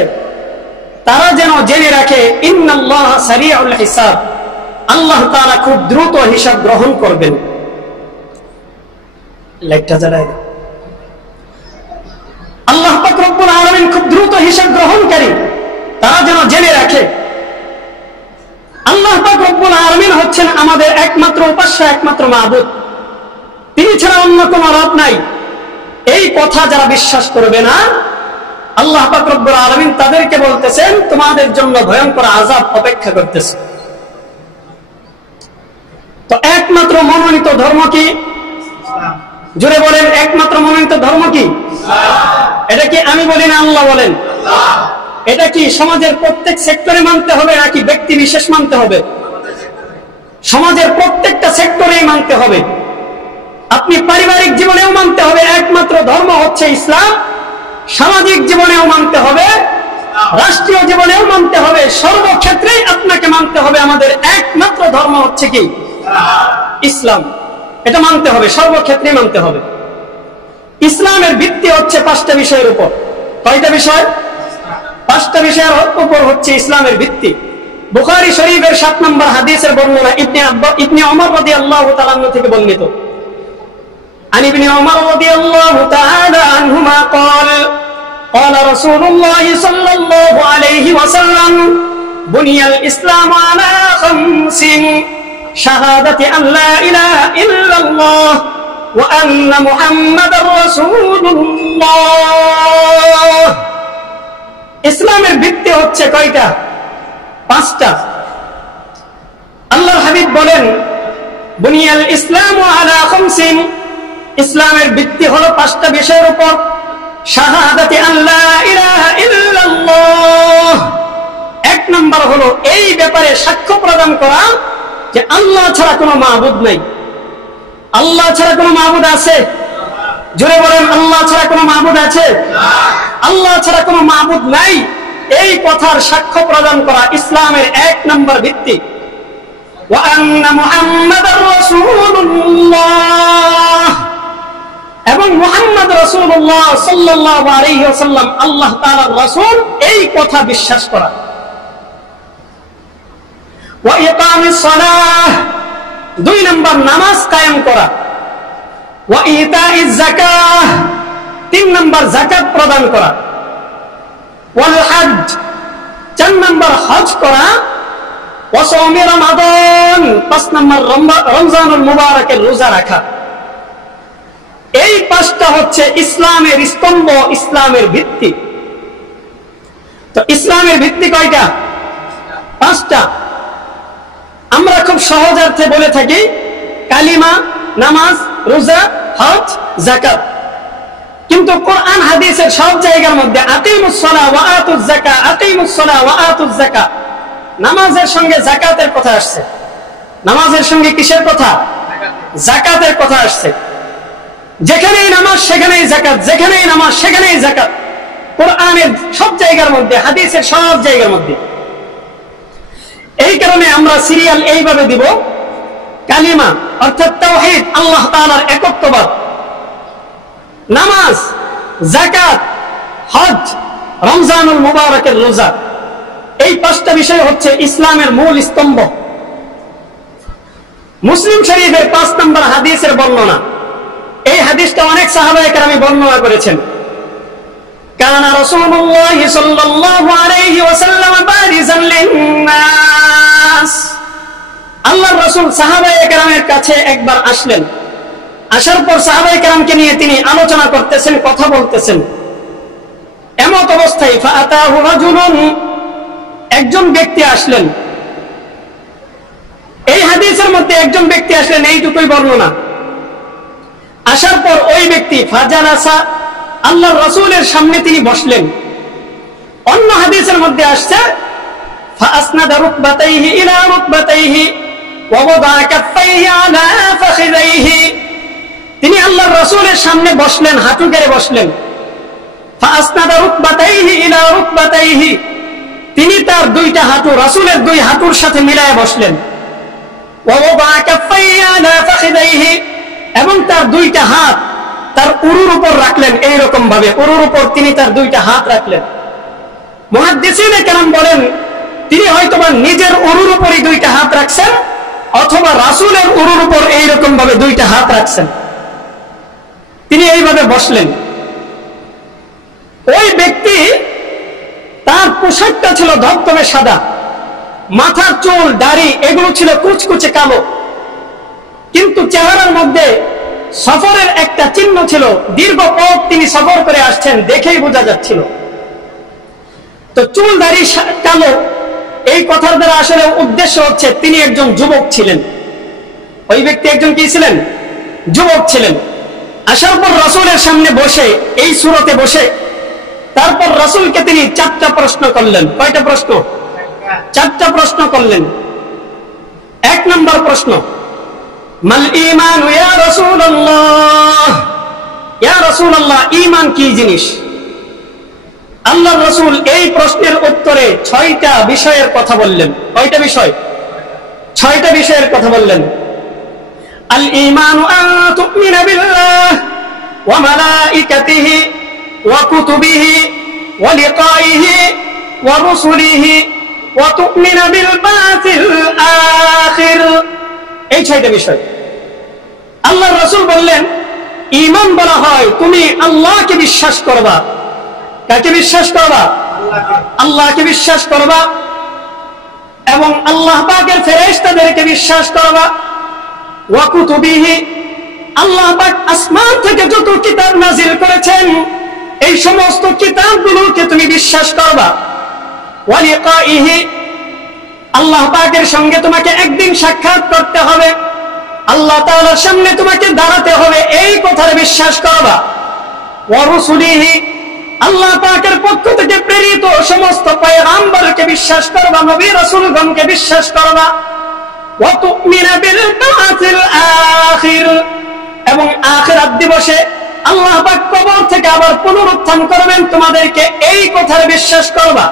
তারা যেন জেনে রাখে ইন্নাল্লাহ সারিউল হিসাব, আল্লাহ তাআলা খুব দ্রুত হিসাব গ্রহণ করবেন। লাইটটা জ্বালায় দাও। আল্লাহ পাক রব্বুল আলামিন খুব দ্রুত হিসাব গ্রহণকারী, তারা যেন জেনে রাখে। আল্লাহ পাক রব্বুল আলামিন হচ্ছেন আমাদের একমাত্র উপাস্য, একমাত্র মাবুদ, তিনি ছাড়া অন্য কোনো রব নাই। এই কথা যারা বিশ্বাস করবে না, আল্লাহ পাক রব্বুল আলামিন তাদেরকে বলতেছেন তোমাদের জন্য ভয়ঙ্কর আযাব অপেক্ষা করতেছে। তো একমাত্র মনোনীত ধর্ম কি? জোরে বলেন, একমাত্র মনোনীত ধর্ম কি? এটা কি আমি বলি না আল্লাহ বলেন? এটা কি সমাজের প্রত্যেক সেক্টরে মানতে হবে নাকি ব্যক্তি বিশেষ মানতে হবে? সমাজের প্রত্যেকটা সেক্টরেই মানতে হবে। আপনি পারিবারিক জীবনেও মানতে হবে একমাত্র ধর্ম হচ্ছে ইসলাম, সামাজিক জীবনেও মানতে হবে, রাষ্ট্রীয় জীবনেও মানতে হবে, সর্বক্ষেত্রেই আপনাকে মানতে হবে আমাদের একমাত্র ধর্ম হচ্ছে কি? ইসলাম। এটা মানতে হবে, সর্বক্ষেত্রেই মানতে হবে। ইসলামের ভিত্তি হচ্ছে 5টা বিষয়ের উপর। কয়টা বিষয়? 5টা বিষয়ের উপর হচ্ছে ইসলামের ভিত্তি। বুখারী শরীফের 7 নম্বর হাদিসের বর্ণনা ইবনে ওমর রাদিয়াল্লাহু তাআলা থেকে বর্ণিত। عن ابن عمر رضي الله تعالى عنهما قال قال رسول الله صلى الله عليه وسلم بني الإسلام على 5 شهادة أن لا إله إلا الله وأن محمد رسول الله। ইসলামের ভিত্তি হচ্ছে কয়টা? 5টা। আল্লাহর হাবিব বলেন বুনিয়াল ইসলামু আলা 5, ইসলামের ভিত্তি হলো 5টা বিষয়ের উপর। শাহাদাতি আল্লা ইলাহা ইল্লাল্লাহ, 1 নম্বর হলো এই ব্যাপারে সাক্ষ্য প্রদান করা যে আল্লাহ ছাড়া কোনো মাবুদ নাই। আল্লাহ ছাড়া কোনো মাবুদ আছে? জোরে বলেন, আল্লাহ ছাড়া কোনো মাবুদ আছে? আল্লাহ ছাড়া কোনো মাবুদ নাই, এই কথার সাক্ষ্য প্রদান করা ইসলামের 1 নম্বর ভিত্তি। ওয়া আন্না মুহাম্মাদার রাসূলুল্লাহ, এবং মুহাম্মদ রাসূলুল্লাহ সাল্লাল্লাহু আলাইহি ওয়াসাল্লাম আল্লাহ তাআলার রাসূল, এই কথা বিশ্বাস করা। ওয়া ইকামিস সালাহ, 2 নম্বর নামাজ কায়েম করা। ওয়া ইতাইজ যাকাহ, 3 নম্বর যাকাত প্রদান করা। ওয়াল হজ, 4 নম্বর হজ করা। ওয়া সাওমি রমাদান, 5 নম্বর রমজানুল মুবারকের রোজা রাখা। এই 5টা হচ্ছে ইসলামের স্তম্ভ, ইসলামের ভিত্তি। তো ইসলামের ভিত্তি কয়টা? 5টা। আমরা খুব সহজার্থে বলে থাকি কালিমা, নামাজ, রোজা, হজ, যাকাত। কিন্তু কোরআন হাদিসের সব জায়গার মধ্যে আকিমুস সালাহ ওয়া আতুজ যাকাত, আকিমুস সালাহ ওয়া আতুজ যাকাত, নামাজের সঙ্গে যাকাতের কথা আসছে। নামাজের সঙ্গে কিসের কথা? যাকাতের কথা আসছে। যেখানেই নামাজ সেখানেই যাকাত, যেখানেই নামাজ সেখানেই যাকাত। কোরআনের সব জায়গার মধ্যে, হাদিসের সব জায়গার মধ্যে। এই কারণে আমরা সিরিয়াল এইভাবে দিব, কালিমা অর্থাৎ তাওহীদ, আল্লাহ তাআলার একত্ববাদ, নামাজ, যাকাত, হজ, রমজানুল মুবারকের রোজা। এই 5টা বিষয় হচ্ছে ইসলামের মূল স্তম্ভ। মুসলিম শরীফের 5 নম্বর হাদিসের বর্ণনা। এই হাদিসটা অনেক সাহাবায়ে কেরাম বর্ণনা করেছেন। কানা রাসূলুল্লাহ সাল্লাল্লাহু আলাইহি ওয়াসাল্লাম বারিজান লিন-নাস, আল্লাহর রাসূল সাহাবায়ে কেরামের কাছে একবার আসলেন। আসার পর সাহাবায়ে কেরামকে নিয়ে তিনি আলোচনা করতেছেন, কথা বলতেছেন। এমত অবস্থায় ফাআতাহু রাজুলুন, একজন ব্যক্তি আসলেন। এই হাদিসের মধ্যে একজন ব্যক্তি আসলেন, এইটুকুই বর্ণনা। আসার পর ওই ব্যক্তি ফাজালাসা, আল্লাহর রাসূলের সামনে তিনি বসলেন। অন্য হাদিসের মধ্যে আসছে ফাআসনাদা রুকবাতাইহি ইলা রুকবাতাইহি ওয়া ওয়াদা কাফাইহি আলা ফাখিযাইহি, তিনি আল্লাহর রাসূলের সামনে বসলেন, হাঁটু গেড়ে বসলেন। ফাআসনাদা রুকবাতাইহি ইলা রুকবাতাইহি, তিনি তার দুইটা হাঁটু রাসূলের দুই হাঁটুর সাথে মিলায়ে বসলেন। ওয়া ওয়াদা কাফাইহি আলা ফাখিযাইহি, এবং তার দুইটা হাত তার উরুর উপর রাখলেন, এইরকম ভাবে উরুর উপর তিনি তার দুইটা হাত রাখলেন। মুহাদ্দিসিনে কেরাম বলেন তিনি হয়তোবা নিজের উরুর উপরই দুইটা হাত রাখছেন, অথবা রাসূলের উরুর উপর এইরকম ভাবে দুইটা হাত রাখছেন। তিনি এইভাবে বসলেন। ওই ব্যক্তি, তার পোশাকটা ছিল ধবধবে সাদা, মাথার চুল দাড়ি এগুলো ছিল কুচকুচে কালো, কিন্তু চেহারার মধ্যে সফরের একটা চিহ্ন ছিল। দীর্ঘ পথ তিনি সফর করে আসছেন, দেখেই বোঝা যাচ্ছিল। তো চুল দাড়ি কালো, এই কথার দ্বারা আসলে উদ্দেশ্য হচ্ছে তিনি একজন যুবক ছিলেন। ওই ব্যক্তি একজন কি ছিলেন? যুবক ছিলেন। আসার পর রাসূলের সামনে বসে, এই সুরতে বসে, তারপর রাসূলকে তিনি 4টা প্রশ্ন করলেন। কয়টা প্রশ্ন? 4টা প্রশ্ন করলেন। 1 নম্বর প্রশ্ন, মাল ঈমান ইয়া রাসূলুল্লাহ, ইয়া রাসূলুল্লাহ, ঈমান কি জিনিস? আল্লাহর রাসূল এই প্রশ্নের উত্তরে 6টা বিষয়ের কথা বললেন। কয়টা বিষয়? 6টা বিষয়ের কথা বললেন। আল ঈমানু আন তুমিনা বিল্লাহ ওয়া মালাইকাতিহি ওয়া কুতুবিহি ওয়া লিকাইহি ওয়া রুসুলিহি ওয়া তুমিনা বিল বাতিল আখির। এই 6টা বিষয় আল্লাহর রাসূল বললেন ঈমান বলা হয় তুমি আল্লাহকে বিশ্বাস করবা। কাকে বিশ্বাস করবা? আল্লাহকে বিশ্বাস করবা, এবং আল্লাহ পাকের ফেরেশতাদেরকে বিশ্বাস করবা। ওয়া কুতুবিহি, আল্লাহ পাক আসমান থেকে যত কিতাব নাযিল করেছেন এই সমস্ত কিতাবগুলোকে তুমি বিশ্বাস করবা। ওয়া লিকাইহি, আল্লাহ পাকের সঙ্গে তোমাকে একদিন সাক্ষাৎ করতে হবে, আল্লাহ তাআলার সামনে তোমাকে দাঁড়াতে হবে, এই কথার বিশ্বাস করবা। ওয়া রুসুলিহি, আল্লাহ পাকের পক্ষ থেকে প্রেরিত সমস্ত পয়গম্বরকে বিশ্বাস করবা, নবী রাসূলগণকে বিশ্বাস করবা। ওয়া তুমিনা বিল বাতিল আখির, এবং আখিরাত দিবসে আল্লাহ পাক কবর থেকে আবার পুনরুত্থান করবেন তোমাদেরকে, এই কথার বিশ্বাস করবা।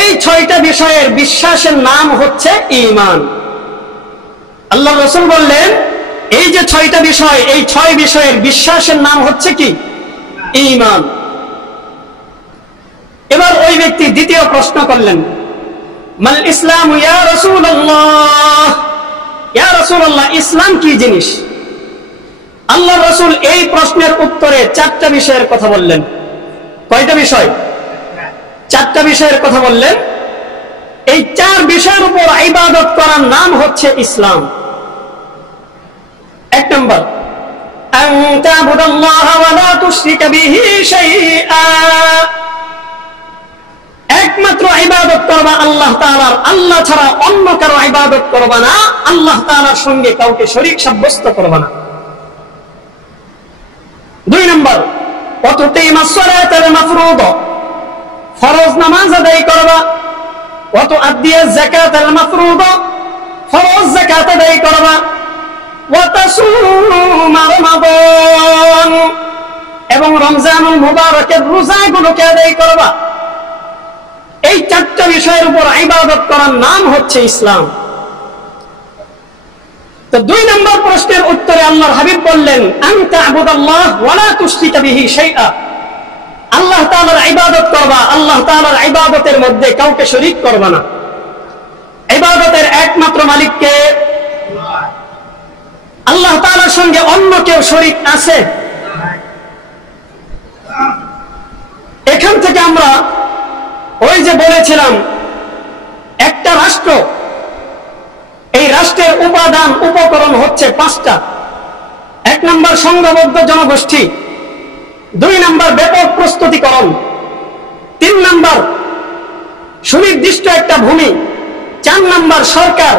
এই 6টা বিষয়ের বিশ্বাসের নাম হচ্ছে ঈমান। আল্লাহ রাসূল বললেন এই যে 6টা বিষয়, এই 6 বিষয়ের বিশ্বাসের নাম হচ্ছে কি? ঈমান। এবার ওই ব্যক্তি দ্বিতীয় প্রশ্ন করলেন, মাল ইসলাম ইয়া রাসূলুল্লাহ, ইয়া রাসূলুল্লাহ, ইসলাম কি জিনিস? আল্লাহ রাসূল এই প্রশ্নের উত্তরে 4টা বিষয়ের কথা বললেন। কয়টা বিষয়? 4টা বিষয়ের কথা বললেন। এই 4 বিষয়ের উপর ইবাদত করার নাম হচ্ছে ইসলাম। 1 নম্বর, আন তা'বুদাল্লাহ ওয়া লা তুশরিকা বিহি শাইআ, একমাত্র ইবাদত করবা আল্লাহ তাআলার, আল্লাহ ছাড়া অন্য কারো ইবাদত করবা না, আল্লাহ তাআলার সঙ্গে কাউকে শরীক সাব্যস্ত করবা না। 2 নম্বর, ওয়া তুকিমাস সালাতাল মাফরুদা, ফরজ নামাজ আদায় করবা। ওয়া তুআদ্দিয়াজ যাকাতাল মাফরুদা, ফরজ যাকাত আদায় করবা। ওয়া তাসুমা রমাদান, এবং রমজানুল মুবারকের রোজাগুলোকে আদায় করবা। এই 4টা বিষয়ের উপর ইবাদত করার নাম হচ্ছে ইসলাম। তো 2 নম্বর প্রশ্নের উত্তরে আল্লাহর হাবিব বললেন, আন তা'বুদাল্লাহ ওয়া লা তুশরিকা বিহি শাইআ, আল্লাহ তাআলার ইবাদত করবা, আল্লাহ তাআলার ইবাদতের মধ্যে কাউকে শরীক করবা না। ইবাদতের একমাত্র মালিক কে? আল্লাহ তাআলার সঙ্গে অন্য কেউ শরীক আছে? এখান থেকে আমরা ওই যে বলেছিলাম একটা রাষ্ট্র, এই রাষ্ট্রের উপাদান উপকরণ হচ্ছে 5টা। 1 নম্বর সংঘবদ্ধ জনগোষ্ঠী, 2 নম্বর ব্যাপক প্রস্তুতিকরণ, 3 নম্বর সুনির্দিষ্ট একটা ভূমি, 4 নম্বর সরকার,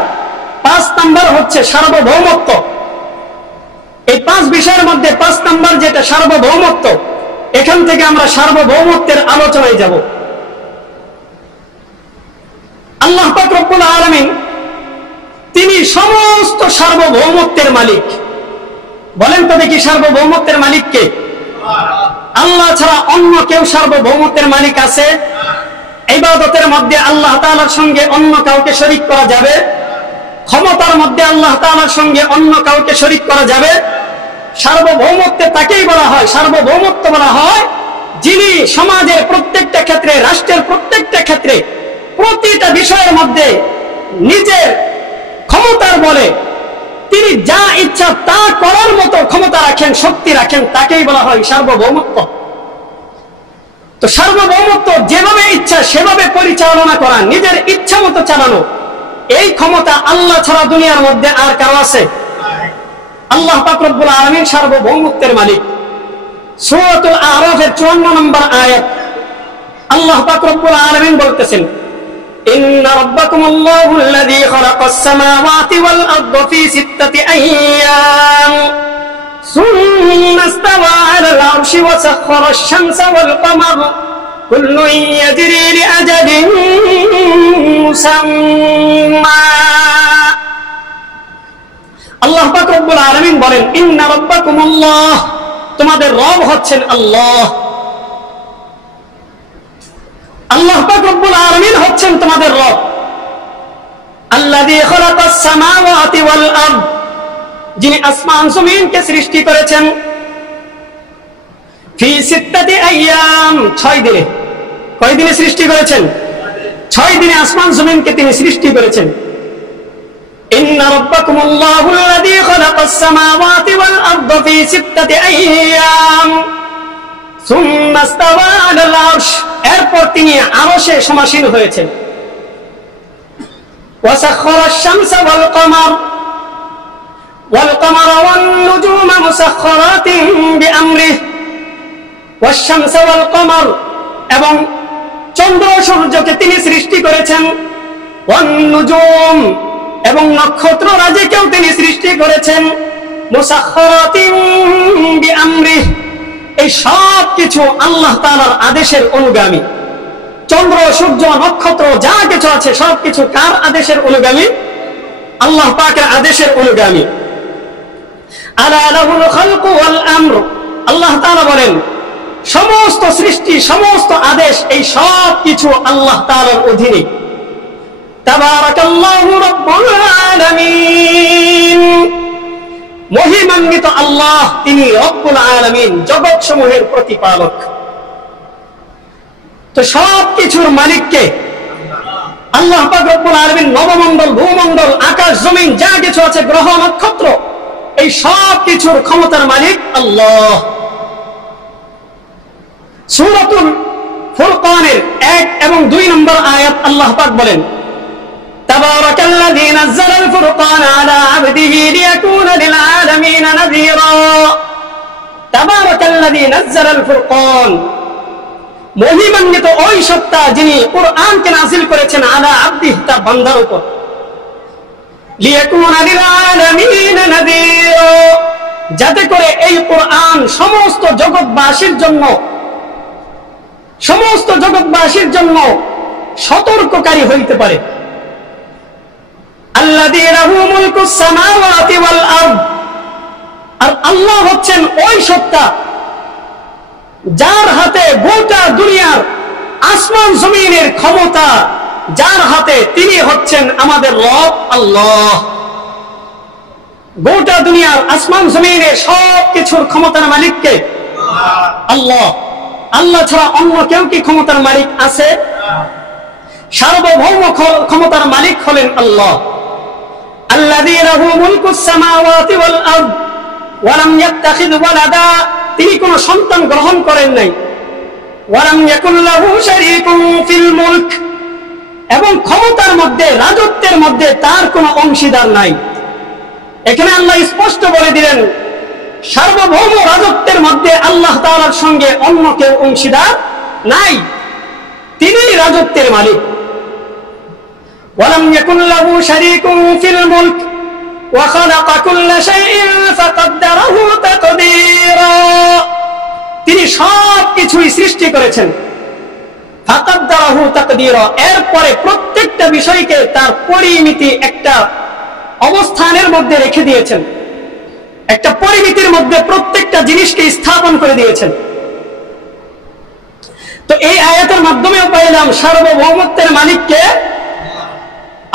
5 নম্বর হচ্ছে সার্বভৌমত্ব। এই 5 বিষয়ের মধ্যে 5 নম্বর যেটা সার্বভৌমত্ব, এখান থেকে আমরা সার্বভৌমত্বের আলোচনায় যাব। আল্লাহ পাক রব্বুল আলামিন তিনি সমস্ত সার্বভৌমত্বের মালিক। বলেন তো দেখি সার্বভৌমত্বের মালিক কে? আল্লাহ ছাড়া অন্য কেউ সার্বভৌমত্বের মালিক আছে? ইবাদতের মধ্যে আল্লাহ তাআলার সঙ্গে অন্য কাউকে শরীক করা যাবে? ক্ষমতার মধ্যে আল্লাহ তাআলার সঙ্গে অন্য কাউকে শরীক করা যাবে? সার্বভৌমত্বে তাকেই বলা হয়, সার্বভৌমত্ব বলা হয় যিনি সমাজের প্রত্যেকটা ক্ষেত্রে, রাষ্ট্রের প্রত্যেকটা ক্ষেত্রে, প্রতিটা বিষয়ের মধ্যে নিজের ক্ষমতার বলে তিনি যা ইচ্ছা তা করার মতো ক্ষমতা রাখেন, শক্তি রাখেন, তাকেই বলা হয় সার্বভৌমত্ব। তো সার্বভৌমত্ব যেভাবে ইচ্ছা সেভাবে পরিচালনা করা, নিজের ইচ্ছা মতো চালানো, এই ক্ষমতা আল্লাহ ছাড়া দুনিয়ার মধ্যে আর কারো আছে? আল্লাহ পাক রব্বুল আলামিন সার্বভৌমত্বের মালিক। সূরাতুল আরাফের 54 নম্বর আয়াত আল্লাহ পাক রব্বুল আলামিন বলতেছেন, ইন্না রাব্বাকুমুল্লাহু আল্লাযী খালাকাস সামাওয়াতি ওয়াল আরদা ফী 6 আইয়াম সুম্মা ইসতাওয়া আলাল আরশি ওয়া সাখখারাশ শামসা ওয়াল কমার কুল্লুন ইয়াজরি লিআজালিন মুসাম্মা। আল্লাহ পাক রব্বুল আলামিন বলেন, ইন্না রাব্বাকুমুল্লাহ, তোমাদের রব হচ্ছেন আল্লাহ। আল্লাহ পাক রব্বুল আলামিন হচ্ছেন তোমাদের রব। আল্লাযী খালাকাস সামাওয়াতি ওয়াল আরদ, যিনি আসমান জমিনকে সৃষ্টি করেছেন। ফি 6 আইয়াম, 6 দিনে। কয় দিনে সৃষ্টি করেছেন? 6 দিনে আসমান জমিনকে তিনি সৃষ্টি করেছেন। ইন্না রাব্বাকুমুল্লাহু আল্লাযী খালাকাস সামাওয়াতি ওয়াল আরদা ফি 6 আইয়াম সুম্মা ইসতাওয়া আলাল আরশ, এরপর তিনি আরশে সমাসীন হয়েছেন। ওয়া সাখখারাশ শামসা ওয়াল কমার ওয়ান নুজুমা মুসাখখারাতিন বিআমরিহি, ওয়াশ শামসা ওয়াল কমার, এবং চন্দ্র সূর্যকে তিনি সৃষ্টি করেছেন। ওয়ান নুজুম, এবং নক্ষত্র রাজিকেও তিনি সৃষ্টি করেছেন। মুসাখখারাতিন বিআমরিহি, এই সব কিছু আল্লাহ তাআলার আদেশের অনুগামী। চন্দ্র সূর্য নক্ষত্র যা কিছু আছে সবকিছু কার আদেশের অনুগামী? আল্লাহ পাকের আদেশের অনুগামী। আলা লাহুল খালকু ওয়াল আমর, আল্লাহ তাআলা বলেন সমস্ত সৃষ্টি, সমস্ত আদেশ, এই সব কিছু আল্লাহ তাআলার অধীনে। তাবারাকাল্লাহু রাব্বুল আলামিন, মহিমান্বিত আল্লাহ, তিনি রব্বুল আলামিন, জগৎ সমূহের প্রতিপালক। তো সব কিছুর মালিককে আল্লাহ পাক রব্বুল আলামিন। নবমণ্ডল, ভূমণ্ডল, আকাশ জমিন যা কিছু আছে, গ্রহ নক্ষত্র, এই সব কিছুর ক্ষমতার মালিক আল্লাহ। সূরাতুল ফুরকানের 1 এবং 2 নম্বর আয়াত আল্লাহ পাক বলেন, তাবারাকাল্লাযী নাযালাল ফুরকানা আলা আবদিহি লিয়াকুনা লিল আলামিন নাযীরা। তাবারাকাল্লাযী নাযালাল ফুরকান, মহিমান্বিত ওই সত্তা যিনি কুরআনকে নাযিল করেছেন আলা আবদিহি, তার বান্দার উপর। লিয়াকুনা লিল আলামিন নাযীরা, যাতে করে এই কুরআন সমস্ত জগৎবাসীর জন্য, সমস্ত জগৎবাসীর জন্য সতর্ককারী হইতে পারে। আল্লাযী লাহু মুলকুস সামাওয়াতি ওয়াল আরদ, আর আল্লাহ হচ্ছেন ওই সত্তা যার হাতে গোটা দুনিয়ার আসমান জমিনের ক্ষমতা, যার হাতে, তিনি হচ্ছেন আমাদের রব আল্লাহ। গোটা দুনিয়ার আসমান জমিনের সব কিছুর ক্ষমতার মালিককে আল্লাহ। আল্লাহ ছাড়া অন্য কেউ কি ক্ষমতার মালিক আছে? সার্বভৌম ক্ষমতার মালিক হলেন আল্লাহ। আল্লাযী লাহু মুলকুস সামাওয়াতি ওয়াল আরদ ওয়া লাম ইয়াত্তাখিয ওয়ালাদা, তিনি কোনো সন্তান গ্রহণ করেন নাই। ওয়া লাম ইয়াকুল লাহু শারীকুন ফিল মুলক, এবং ক্ষমতার মধ্যে, রাজত্বের মধ্যে তার কোনো অংশীদার নাই। এখানে আল্লাহ স্পষ্ট বলে দিলেন, সার্বভৌম রাজত্বের মধ্যে আল্লাহ তাআলার সঙ্গে অন্য কেউ অংশীদার নাই, তিনি রাজত্বের মালিক। ওয়ালাম ইয়াকুন লাহু শারীকুন ফিল মুলক ওয়া খালাকা কুল্লা শাইইন ফাকাদ্দারাহু তাকদীরা। তিনি সব কিছুই সৃষ্টি করেছেন, ফাকাদ্দারাহু তাকদীরা, এরপরে প্রত্যেকটা বিষয়কে তার পরিমিতি একটা অবস্থানের মধ্যে রেখে দিয়েছেন, একটা পরিমিতির মধ্যে প্রত্যেকটা জিনিসকে স্থাপন করে দিয়েছেন। তো এই আয়াতের মাধ্যমেও পাইলাম সার্বভৌমত্বের মালিককে,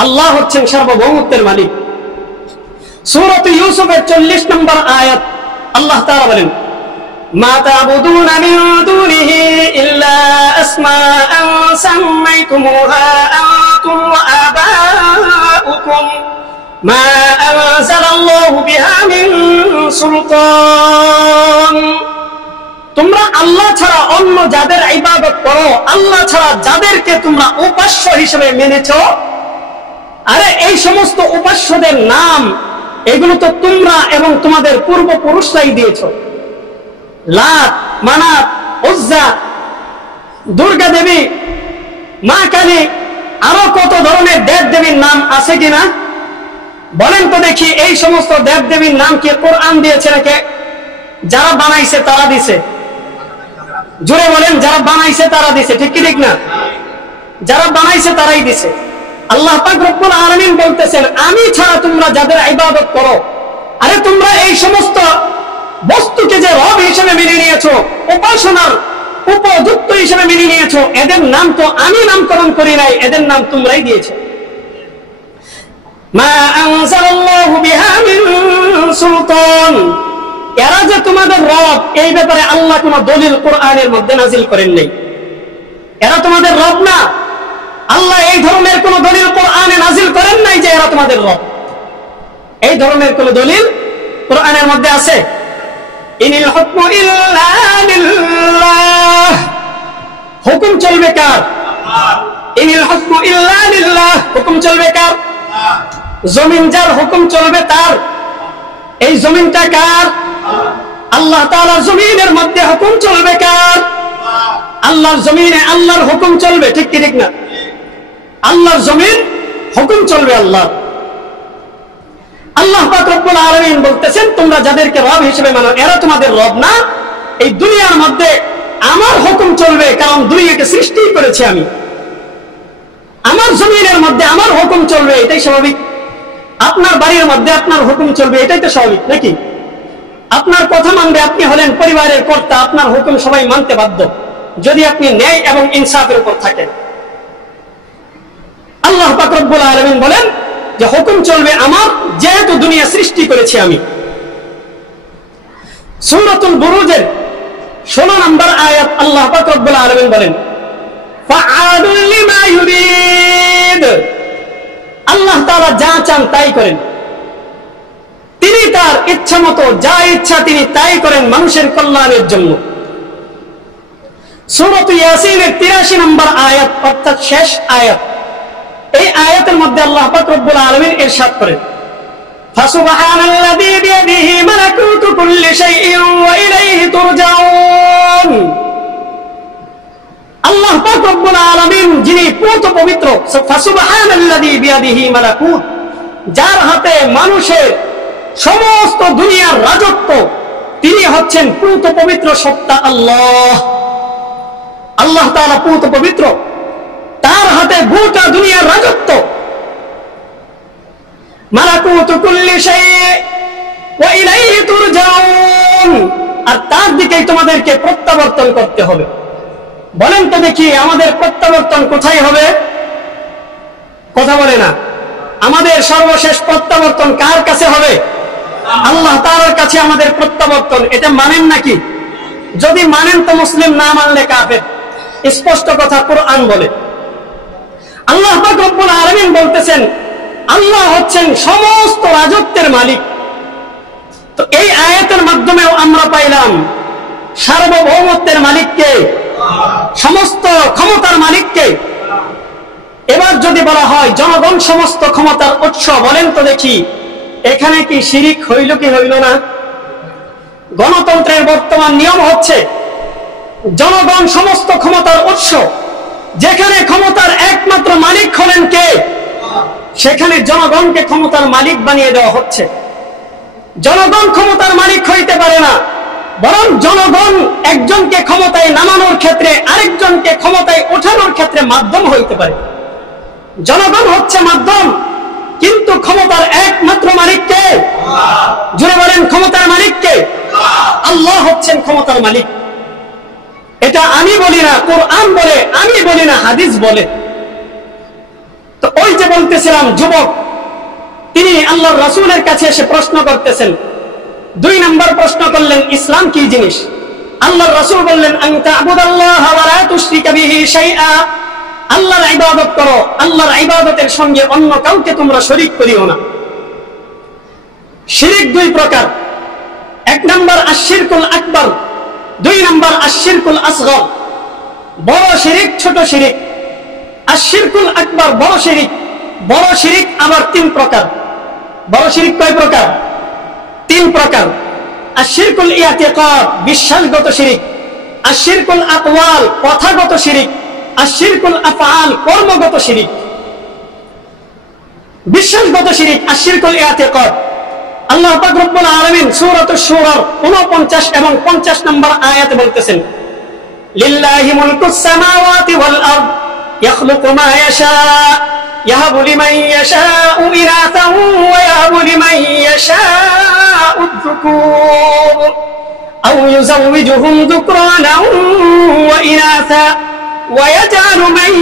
আল্লাহ হচ্ছেন সার্বভৌমত্বের মালিক। সূরাত ইউসুফের 40 নম্বর আয়াত আল্লাহ তাআলা বলেন, মা তা'বুদুনা মিন দুনিহি ইল্লা আসমাআন সাম্মাইতুমুহা আনতুম ওয়া আবাউকুম মা আনজালাল্লাহু বিহা মিন সুলতান। তোমরা আল্লাহ ছাড়া অন্য যাদের ইবাদত করো, আল্লাহ ছাড়া যাদেরকে তোমরা উপাস্য হিসেবে মেনেছো, আরে এই সমস্ত উপাস্যদের নাম এগুলো তো তোমরা এবং তোমাদের পূর্বপুরুষরাই দিয়েছো। লাত, মানাত, উজ্জা, দুর্গা দেবী, মা কালী, আরো কত ধরনের দেব দেবীর নাম আছে কিনা বলেন তো দেখি। এই সমস্ত দেব দেবীর নাম কি কোরআন দিয়েছে নাকি যারা বানাইছে তারা দিছে? জোরে বলেন, যারা বানাইছে তারা দিছে, ঠিক কি ঠিক না? যারা বানাইছে তারাই দিছে। আল্লাহ পাক রব্বুল আলামিন বলতেছেন, আমি ছাড়া তোমরা যাদের ইবাদত করো, আরে তোমরা এই সমস্ত বস্তুকে যে রব হিসেবে মেনে নিয়েছো, উপাসনার উপযুক্ত হিসেবে মেনে নিয়েছো, এদের নাম তো আমি নামকরণ করি নাই, এদের নাম তোমরাই দিয়েছো। মা আনজালাল্লাহু বিহা মিন সুলতান, এরা যে তোমাদের রব, এই ব্যাপারে আল্লাহ কোন দলিল কোরআনের মধ্যে নাজিল করেন নাই। এরা তোমাদের রব না, আল্লাহ এই ধরনের কোন দলিল কোরআনে নাজিল করেন নাই যে এরা তোমাদের রব। এই ধরনের কোন দলিল কোরআনের মধ্যে আছে? ইনিল হুকমু ইল্লা লিল্লাহ, হুকুম চলবে কার? ইনিল হুকমু ইল্লা লিল্লাহ, হুকুম চলবে কার? জমিন যার হুকুম চলবে তার। এই জমিনটা কার? আল্লাহ তাআলার জমিনের মধ্যে হুকুম চলবে কার? আল্লাহর জমিনে আল্লাহর হুকুম চলবে, ঠিক কি ঠিক না? আল্লাহর জমিন হুকুম চলবে আল্লাহ। আল্লাহ পাক রব্বুল আলামিন বলতেছেন, তোমরা যাদেরকে রব হিসেবে মানো এরা তোমাদের রব না। এই দুনিয়ার মধ্যে আমার হুকুম চলবে, কারণ দুনিয়াকে সৃষ্টি করেছি আমি। আমার জমিনের মধ্যে আমার হুকুম চলবে, এটাই স্বাভাবিক। আপনার বাড়ির মধ্যে আপনার হুকুম চলবে, এটাই তো স্বাভাবিক নাকি? আপনার কথা মানবে, আপনি হলেন পরিবারের কর্তা, আপনার হুকুম সবাই মানতে বাধ্য, যদি আপনি ন্যায় এবং ইনসাফের উপর থাকেন। আল্লাহ পাক রব্বুল আলামিন বলেন যে হুকুম চলবে আমার, যেহেতু দুনিয়া সৃষ্টি করেছি আমি। সূরাতুল বুরুজের 16 নম্বর আয়াত আল্লাহ পাক রব্বুল আলামিন বলেন, ফাআলুল লিমা ইউরিদ, আল্লাহ তাআলা যা চান তাই করেন। তিনি তার ইচ্ছা মতো যা ইচ্ছা তিনি তাই করেন মানুষের কল্যাণের জন্য। সূরাত ইয়াসিনের 83 নম্বর আয়াত, অর্থাৎ শেষ আয়াত, এই আয়াতের মধ্যে আল্লাহ পাক রব্বুল আলামিন ইরশাদ করেন, ফাসুবহানাল্লাযী বিয়াদিহি মালাকুতু কুল্লি শাইইন ওয়া ইলাইহি তুরজাউন। আল্লাহ পাক রব্বুল আলামিন যিনি পূত পবিত্র, ফাসুবহানাল্লাযী বিয়াদিহি মালাকুত, যার হাতে মানুষের সমস্ত দুনিয়ার রাজত্ব, তিনি হচ্ছেন পূত পবিত্র সত্তা আল্লাহ। আল্লাহ তাআলা পূত পবিত্র, তার হাতে গোটা দুনিয়ার রাজত্ব। মালাকুতু কুল্লি শাইইন ওয়া ইলাইহি তুরজাউন, আর তার দিকেই তোমাদেরকে প্রত্যাবর্তন করতে হবে। বলেন তো দেখি, আমাদের প্রত্যাবর্তন কোথায় হবে? কথা বলে না। আমাদের সর্বশেষ প্রত্যাবর্তন কার কাছে হবে? আল্লাহ তাআলার কাছে আমাদের প্রত্যাবর্তন। এটা মানেন নাকি? যদি মানেন তো মুসলিম, না মানলে কাফের। স্পষ্ট কথা কোরআন বলে। আল্লাহ পাক রব্বুল আলামিন বলতেছেন, আল্লাহ হচ্ছেন সমস্ত রাজত্বের মালিক। তো এই আয়াতের মাধ্যমেও আমরা পাইলাম সার্বভৌমত্বের মালিককে, সমস্ত ক্ষমতার মালিককে। এবার যদি বলা হয় জনগণ সমস্ত ক্ষমতার উৎস, বলেন তো দেখি এখানে কি শিরিক হইল কি হইল না? গণতন্ত্রের বর্তমান নিয়ম হচ্ছে জনগণ সমস্ত ক্ষমতার উৎস, যেখানে ক্ষমতার একমাত্র মালিক হলেন কে, সেখানে জনগণকে ক্ষমতার মালিক বানিয়ে দেওয়া হচ্ছে। জনগণ ক্ষমতার মালিক হইতে পারে না, বরং জনগণ একজনকে ক্ষমতায় নামানোর ক্ষেত্রে আরেকজনকে ক্ষমতায় ওঠানোর ক্ষেত্রে মাধ্যম হইতে পারে। জনগণ হচ্ছে মাধ্যম, কিন্তু ক্ষমতার একমাত্র মালিক কে? জুড়ে বলেন ক্ষমতার মালিক কে? আল্লাহ হচ্ছেন ক্ষমতার মালিক। এটা আমি বলি না, কোরআন বলে, আমি বলি না, হাদিস বলে। তো ওই যে বলতেছিলাম যুবক, তিনি আল্লাহর রাসূলের কাছে এসে প্রশ্ন করতেছেন। 2 নম্বর প্রশ্ন করলেন ইসলাম কি জিনিস? আল্লাহর রাসূল বললেন আনতা আবুদাল্লাহ ওয়া লা তুশরিকা বিহি শাইআ, আল্লাহর ইবাদত করো, আল্লাহর ইবাদতের সঙ্গে অন্য কাউকে তোমরা শরীক করিও না। শিরক 2 প্রকার, 1 নম্বর আশ-শিরকুল আকবার, 2 নম্বর আশ-শিরকুল আসগর। বড় শিরক, ছোট শিরক। আশ-শিরকুল আকবার বড় শিরক। বড় শিরক আবার 3 প্রকার। বড় শিরক কয় প্রকার? 3 প্রকার। আশ-শিরকুল ইতিকাদ, বিশ্বাসগত শিরক। আশ-শিরকুল আকওয়াল, কথাগত শিরক। আশ-শিরকুল আফআল, কর্মগত শিরক। বিশ্বাসগত শিরক আশ-শিরকুল ইতিকাদ। আল্লাহ পাক রব্বুল আলামিন সূরাতুশ শূরার 49 এবং 50 নম্বর আয়াতে বলতেছেন লিল্লাহি মুলকুস সামাওয়াতি ওয়াল আরদ ইয়াখলুকু মা ইয়াশা ইয়াহাবু লিমান ইয়াশাউ ইনাসান ওয়া ইয়াহাবু লিমান ইয়াশাউ আয-যুকুর আও ইউযাওwijuhum যুকরানান ওয়া ইনাসা ওয়া ইয়াজআলু মান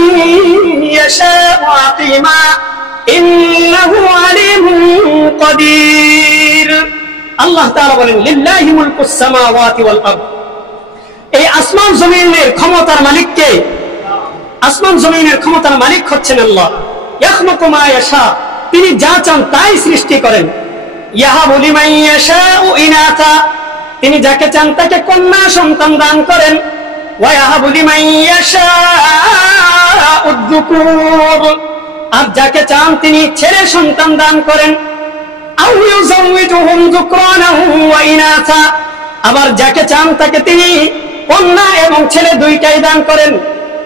ইয়াশাউ আকিমা ইন্নাহু আলিমুন কাদির। আল্লাহ তাআলা বলেন লিল্লাহি মুলকুস সামাওয়াতি ওয়াল আরদ, এই আসমান জমিনের ক্ষমতার মালিক কে? আসমান জমিনের ক্ষমতার মালিক হচ্ছেন আল্লাহ। ইয়াখলুকু মা ইয়াশা, তিনি যা চান তাই সৃষ্টি করেন। ইয়াহাবু লিমান ইয়াশাউ ইনাসা, তিনি যাকে চান তাকে কন্যা সন্তান দান করেন। ওয়া ইয়াহাবু লিমান ইয়াশাউ আয-যুকুর, আর যাকে চান তিনি ছেলে সন্তান দান করেন। আও ইউযাওwijuhum যুকরানান ওয়া ইনাসা, আবার যাকে চান তাকে তিনি কন্যা এবং ছেলে দুইটাই দান করেন।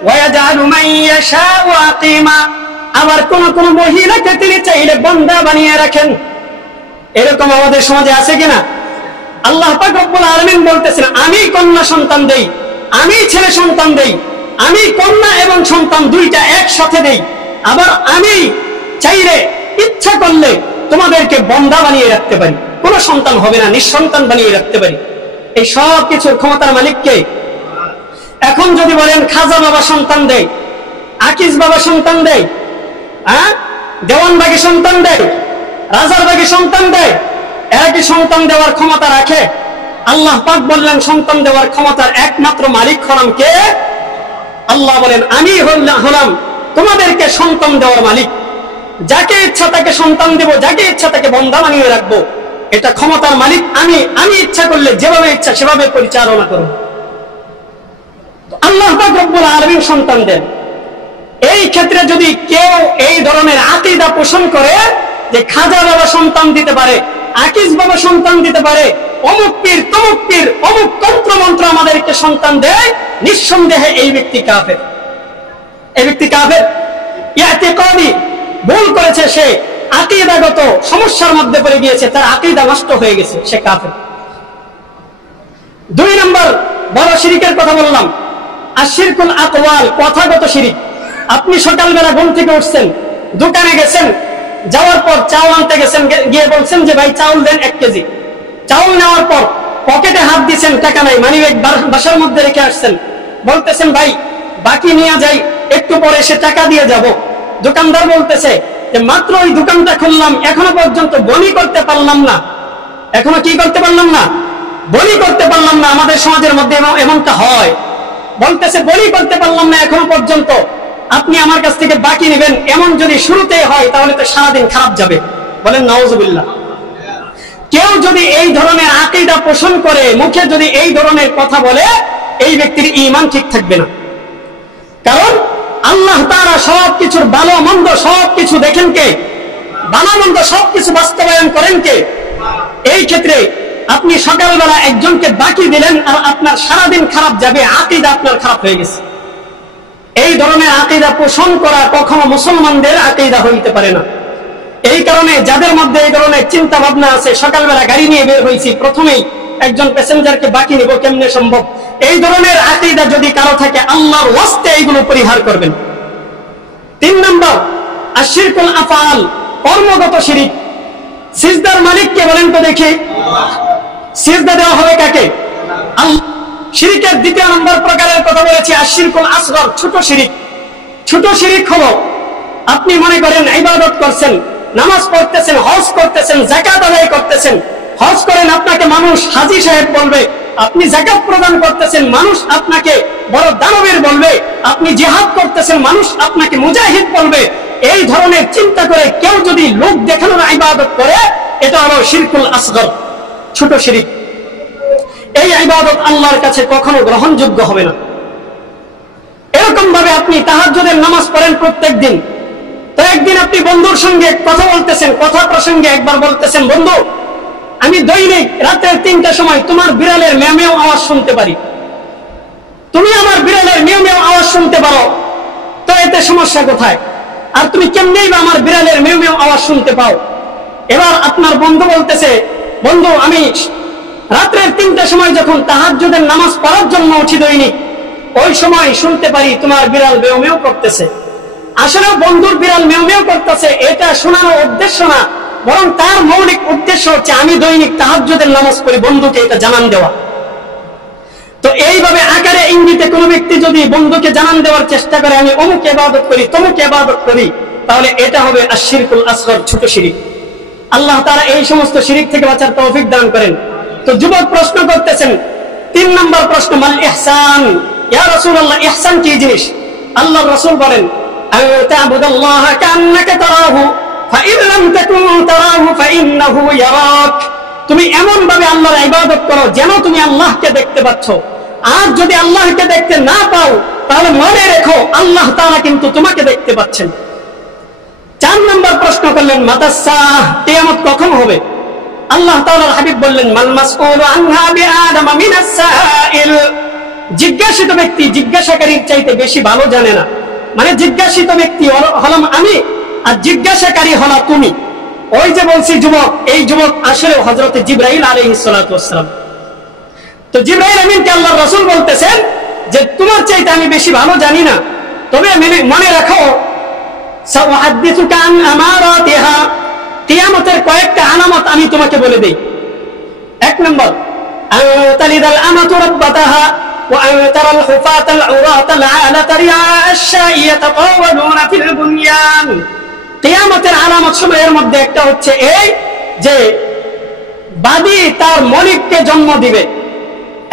ওয়া ইয়াজআলু মান ইয়াশাউ আকিমা, আবার কোন কোন মহিলাকে তিনি চাইলে বান্দা বানিয়ে রাখেন। এরকম আমাদের সমাজে আছে কিনা? আল্লাহ পাক রব্বুল আলামিন বলতেছেন আমি কন্যা সন্তান দেই, আমি ছেলে সন্তান দেই, আমি কন্যা এবং সন্তান দুইটা একসাথে দেই। আবার আমি চাইলে ইচ্ছা করলে তোমাদেরকে বন্দা বানিয়ে রাখতে পারি, কোন সন্তান হবে না, নিঃসন্তান বানিয়ে রাখতে পারি। এই সব কিছুর ক্ষমতার মালিক কে? এখন যদি বলেন খাজা বাবা সন্তান দেয়, আকিজ বাবা সন্তান দেয়, দেওয়ানবাগি সন্তান দেয়, রাজার বাগি সন্তান দেয়, এরা কি সন্তান দেওয়ার ক্ষমতা রাখে? আল্লাহ পাক বললেন সন্তান দেওয়ার ক্ষমতার একমাত্র মালিক হলাম কে? আল্লাহ বলেন আমি হলাম তোমাদেরকে সন্তান দেওয়ার মালিক। যাকে ইচ্ছা তাকে সন্তান দেব, যাকে ইচ্ছা তাকে বন্দা বানিয়ে রাখবো। এটা ক্ষমতার মালিক আমি। আমি ইচ্ছা করলে যেভাবে ইচ্ছা সেভাবে পরিচালনা করব। আল্লাহ পাক রব্বুল আলামিন সন্তান দেন। এই ক্ষেত্রে যদি কেউ এই ধরনের আকীদা পোষণ করে যে খাজা বাবা সন্তান দিতে পারে, আকিজ বাবা সন্তান দিতে পারে, অমুক পীর তমুক পীর অমুক তন্ত্র মন্ত্র আমাদেরকে সন্তান দেয়, নিঃসন্দেহে এই ব্যক্তি কাফের। এই ব্যক্তি কাফের। ইতিকাদি ভুল করেছে, সে আকীদাগত সমস্যার মধ্যে পড়ে গিয়েছে, তার আকীদা নষ্ট হয়ে গেছে, সে কাফের। 2 নম্বর বড় শিরকের কথা বললাম, আশ-শিরকুল আকওয়াল, কথাগত শিরক। আপনি সকালবেলা ঘুম থেকে উঠছেন, দোকানে গেছেন, যাওয়ার পর চাউল আনতে গেছেন, গিয়ে বলছেন যে ভাই চাউল দেন 1 কেজি। চাউল নেওয়ার পর পকেটে হাত দিয়েছেন, টাকা নাই, মানিব্যাগ বাসার মধ্যে রেখে আসছেন, বলতেছেন ভাই বাকি নিয়ে যাই, একটু পরে এসে টাকা দিয়ে যাব। দোকানদার বলতেছে যে মাত্র ওই দোকানটা খুললাম, এখনো পর্যন্ত বনি করতে পারলাম না। এখনো কি করতে পারলাম না? বনি করতে পারলাম না। আমাদের সমাজের মধ্যে এমনটা হয়। বলতেছে বনি করতে পারলাম না এখনো পর্যন্ত, আপনি আমার কাছ থেকে বাকি নেবেন। এমন যদি শুরুতে হয় তাহলে তো সারাদিন খারাপ যাবে। বলেন নাউজুবিল্লাহ। কেউ যদি এই ধরনের আকীদা পোষণ করে, মুখে যদি এই ধরনের কথা বলে, এই ব্যক্তির ঈমান ঠিক থাকবে না। কারণ আল্লাহ তাআলা সবকিছুর ভালো মন্দ সবকিছু দেখেন কে? ভালো মন্দ সবকিছু বাস্তবায়ন করেন কে? এই ক্ষেত্রে আপনি সকালবেলা একজনকে বাকি দিলেন আর আপনার সারাদিন খারাপ যাবে, আকীদা আপনার খারাপ হয়ে গেছে। এই ধরনের আকীদা পোষণ করা কখনো মুসলমানদের আকীদা হইতে পারে না। এই কারণে যাদের মধ্যে এই ধরনের চিন্তা ভাবনা আছে, সকালবেলা গাড়ি নিয়ে বের হয়েছি, প্রথমেই একজন প্যাসেঞ্জারকে বাকি নিব, কেমনে সম্ভব? এই ধরনের আকীদা যদি কারো থাকে, আল্লাহর ওয়াস্তে এইগুলো পরিহার করবেন। 3 নম্বর, আশিরকুল আফআল, কর্মগত শিরিক। সিজদার মালিককে বলেন তো দেখি, সিজদা দেওয়া হবে কাকে? আল্লাহ। শিরিকের 2 নম্বর প্রকারের কথা বলেছি, আশিরকুল আসগর, ছোট শিরিক। ছোট শিরিক হলো আপনি মনে করেন ইবাদত করছেন, নামাজ পড়তেছেন, হজ করতেছেন, যাকাত আদায় করতেছেন। হজ করেন, আপনাকে মানুষ হাজী সাহেব বলবে। আপনি যাকাত প্রদান করতেছেন, মানুষ আপনাকে বড় দানবীর বলবে। আপনি জিহাদ করতেছেন, মানুষ আপনাকে মুজাহিদ বলবে। এই ধরনের চিন্তা করে কেউ যদি লোক দেখানোর ইবাদত করে, এটা হলো শিরকুল আসগর, ছোট শিরিক। এই ইবাদত আল্লাহর কাছে কখনো গ্রহণযোগ্য হবে না। এরকম ভাবে আপনি তাহাজ্জুদের নামাজ পড়েন প্রত্যেক দিন, তো একদিন আপনি বন্ধুর সঙ্গে কথা বলতেছেন, কথা প্রসঙ্গে একবার বলতেছেন, বন্ধু আমি দৈনিক রাতের 3টার সময় তোমার বিড়ালের মেও মেও আওয়াজ শুনতে পারি, তুমি আমার বিড়ালের মেও মেও আওয়াজ শুনতে পারো, তো এতে সমস্যা কোথায়? আর তুমি কেমনেই বা আমার বিড়ালের মেও মেও আওয়াজ শুনতে পাও? এবার আপনার বন্ধু বলতেছে, বন্ধু আমি রাত্রের 3টার সময় যখন তাহাজ্জুদের নামাজ পড়ার জন্য উঠি দৈনিক, ওই সময় শুনতে পারি তোমার বিড়াল মেও মেও করতেছে। আসলে বন্ধুর বিড়াল মেও মেও করতেছে এটা শোনানোর উদ্দেশ্য না, বরং তার মৌলিক উদ্দেশ্য হচ্ছে আমি দৈনিক তাহাজ্জুদের নামাজ পড়ি, বন্ধুকে এটা জানান দেওয়া। তো এইভাবে আকারে ইঙ্গিতে কোন ব্যক্তি যদি বন্ধুকে জানান দেওয়ার চেষ্টা করে আমি অমুক ইবাদত করি, তমুক ইবাদত করি, তাহলে এটা হবে আশিরকুল আসগর, ছোট শিরিক। আল্লাহ তাআলা এই সমস্ত শিরিক থেকে বাঁচার তৌফিক দান করেন। তো যুবক প্রশ্ন করতেছেন, 3 নম্বর প্রশ্ন, মাল ইহসান, ইয়া রাসূলুল্লাহ ইহসান কি জিনিস? আল্লাহর রাসূল বলেন, আ'তাবুদাল্লাহা কান্নাকা তারাহু ফাইন লাম তাকুন তারাহু ফাইন্নাহু ইয়ারাক। তুমি এমন ভাবে আল্লাহর ইবাদত করো যেন তুমি আল্লাহকে দেখতে পাচ্ছ। আর যদি আল্লাহকে দেখতে না পাও, তাহলে মনে রেখো আল্লাহ তাআলা কিন্তু তোমাকে দেখতে পাচ্ছেন। 4 নম্বর প্রশ্ন করলেন, মাতাসাহ, কিয়ামত কখন হবে? আল্লাহ তাআলার হাবিব বললেন, মাল মাসউলু আনহা বিআদামা মিনাস সাইল। জিজ্ঞাসিত ব্যক্তি জিজ্ঞাসাকারীর চাইতে বেশি ভালো জানে না। মানে জিজ্ঞাসিত ব্যক্তি হলাম আমি, আর জিজ্ঞাসাকারী হলা তুমি। ওই যে বলছি যুবক, এই যুবক আসলে হযরত জিবরাইল আলাইহিস সালাতু ওয়াস সালাম। তো জিবরাইল আমিনকে আল্লাহর রাসূল বলতেছেন যে তোমার চাইতে আমি বেশি ভালো জানি না, তবে মনে রাখো সাউহাদ্দিসুকা আন আমারাতিহা, কিয়ামতের কয়েকটা আলামত আমি তোমাকে বলে দেই। 1 নম্বর, তালিদাল আমাতু রাব্বাতাহা ওয়া তারাল হুফাতাল উরাতাল আলাতা রিআআশ-শাই ইয়াতাতাওয়ালুনা ফিল বুনয়ান। কিয়ামতের আলামত সমূহের মধ্যে একটা হচ্ছে এই যে বাদী তার মালিককে জন্ম দিবে,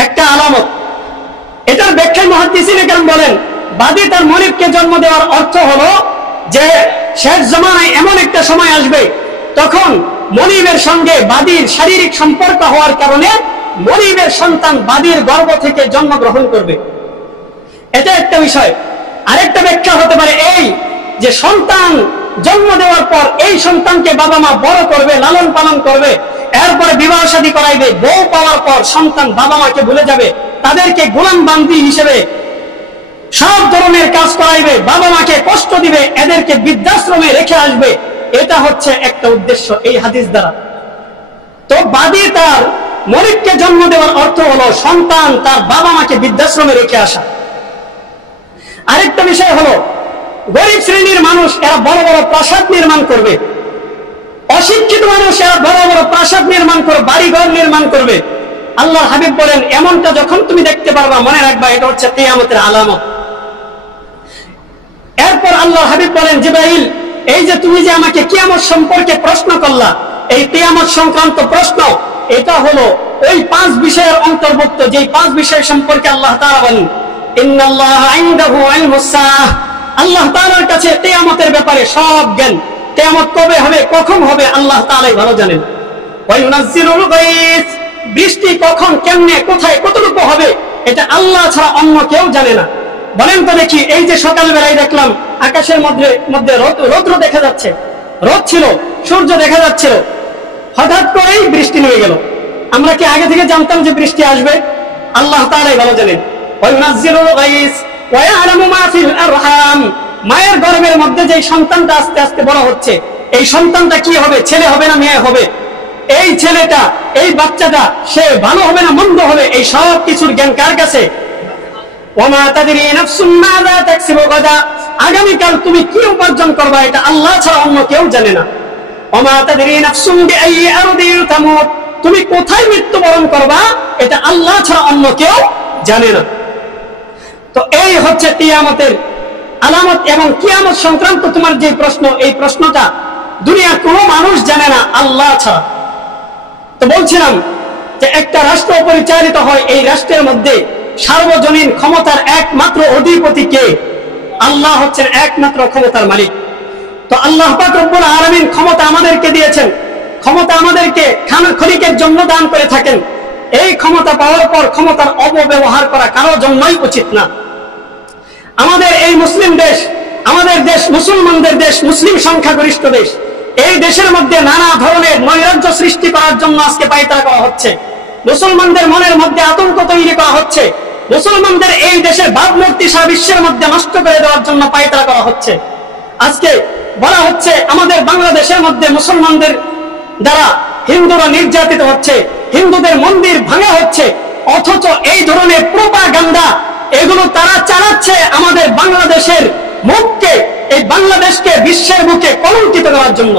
একটা আলামত। এটার ব্যাখ্যায় মুহাদ্দিসিনে কেরাম বলেন, বাদী তার মালিককে জন্ম দেওয়ার অর্থ হলো যে শেষ জামানায় এমন একটা সময় আসবে তখন মনিবের সঙ্গে বাদীর শারীরিক সম্পর্ক হওয়ার কারণে মনিবের সন্তান বাদীর গর্ভ থেকে জন্মগ্রহণ করবে। এটা একটা বিষয়। আরেকটা ব্যাখ্যা হতে পারে এই যে সন্তান জন্ম দেওয়ার পর এই সন্তানকে বাবা মা বড় করবে, লালন পালন করবে, এরপরে বিবাহ শাদী করাইবে। বউ পাওয়ার পর সন্তান বাবা মাকে ভুলে যাবে, তাদেরকে গোলাম বান্দি হিসেবে সব ধরনের কাজ করাইবে, বাবা মাকে কষ্ট দিবে, এদেরকে বৃদ্ধাশ্রমে রেখে আসবে। এটা হচ্ছে একটা উদ্দেশ্য এই হাদিস দ্বারা। তো বাদী তার মালিককে জন্ম দেওয়ার অর্থ হলো সন্তান তার বাবা মাকে বৃদ্ধাশ্রমে রেখে আসা। আরেকটা বিষয় হলো গরিব শ্রেণীর মানুষ এরা বড় বড় প্রাসাদ নির্মাণ করবে, অশিক্ষিত মানুষ এরা বড় বড় প্রাসাদ নির্মাণ করবে, বাড়িঘর নির্মাণ করবে। আল্লাহর হাবিব বলেন, এমনটা যখন তুমি দেখতে পারবা মনে রাখবা এটা হচ্ছে কিয়ামতের আলামত। এরপর আল্লাহর হাবিব বলেন, জিবরাইল এই যে তুমি যে আমাকে কিয়ামত সম্পর্কে প্রশ্ন করলা, এই কিয়ামত সংক্রান্ত প্রশ্ন, এটা হলো ওই 5 বিষয়ের অন্তর্ভুক্ত যে 5 বিষয় সম্পর্কে আল্লাহ তাআলা বলেন, ইন্নাল্লাহা ইনদাহু ইলমুস সাআহ। আল্লাহ তাআলার কাছে কিয়ামতের ব্যাপারে সব জ্ঞান। কিয়ামত কবে হবে, কখন হবে, আল্লাহ তাআলাই ভালো জানেন। ওয়া ইউনাজ্জিলুল গায়স, বৃষ্টি কখন, কেমনে, কোথায়, কতটুকু হবে, এটা আল্লাহ ছাড়া অন্য কেউ জানে না। বলেন তো দেখি, এই যে সকালবেলায় দেখলাম আকাশের মধ্যে রৌদ্র দেখা যাচ্ছে, রোদ ছিল, সূর্য দেখা যাচ্ছিল, হঠাৎ করেই বৃষ্টি নেমে গেল। আমরা কি আগে থেকে জানতাম যে বৃষ্টি আসবে? আল্লাহ তাআলাই ভালো জানেন। ওয়ায়ুনাজ্জিলুল গায়স ওয়া ইয়ালামু মা ফিল আরহাম। মায়ের গর্ভের মধ্যে যে সন্তানটা আস্তে আস্তে বড় হচ্ছে, এই সন্তানটা কি হবে, ছেলে হবে না মেয়ে হবে, এই ছেলেটা, এই বাচ্চাটা সে ভালো হবে না মন্দ হবে, এই সব কিছুর জ্ঞান কার কাছে? ওয়ামা তাদরি নাফসুম মাযা তাকসিবু গাদা। আগামীকাল তুমি কি উপার্জন করবে এটা আল্লাহ ছাড়া অন্য কেউ জানে না। ওয়ামা তাদরি নাফসুম বিআইয়ি আরদিন তামুত। তুমি কোথায় মৃত্যুবরণ করবা এটা আল্লাহ ছাড়া অন্য কেউ জানে না। তো এই হচ্ছে কিয়ামতের আলামত এবং কিয়ামত সংক্রান্ত তোমার যে প্রশ্ন, এই প্রশ্নটা দুনিয়ার কোনো মানুষ জানে না আল্লাহ ছাড়া। তো বলছিলাম যে একটা রাষ্ট্র পরিচালিত হয়, এই রাষ্ট্রের মধ্যে সার্বজনীন ক্ষমতার একমাত্র অধিপতি কে? আল্লাহ হচ্ছেন একমাত্র ক্ষমতার মালিক। তো আল্লাহ পাক রব্বুল আলামিন ক্ষমতা আমাদেরকে দিয়েছেন, ক্ষমতা আমাদেরকে ক্ষণিকের জন্য দান করে থাকেন। এই ক্ষমতা পাওয়ার পর ক্ষমতার অপব্যবহার করা কারোর জন্যই উচিত না। আমাদের এই মুসলিম দেশ, আমাদের দেশ মুসলমানদের দেশ, মুসলিম সংখ্যাগরিষ্ঠ দেশ, এই দেশের মধ্যে নানা ধরনের নৈরাজ্য সৃষ্টি করার জন্য আজকে পায়তারা করা হচ্ছে। মুসলমানদের মনের মধ্যে আতঙ্ক তৈরি করা হচ্ছে। মুসলমানদের এই দেশের ভাবমূর্তি সারা বিশ্বের মধ্যে নষ্ট করে দেওয়ার জন্য পায়তারা করা হচ্ছে। আজকে বলা হচ্ছে আমাদের বাংলাদেশের মধ্যে মুসলমানদের দ্বারা হিন্দুরা নির্যাতিত হচ্ছে, হিন্দুদের মন্দির ভাঙা হচ্ছে, অথচ এই ধরনের প্রোপাগান্ডা এগুলো তারা চালাচ্ছে আমাদের বাংলাদেশের মুখকে, এই বাংলাদেশকে বিশ্বের মুখে কলঙ্কিত করার জন্য।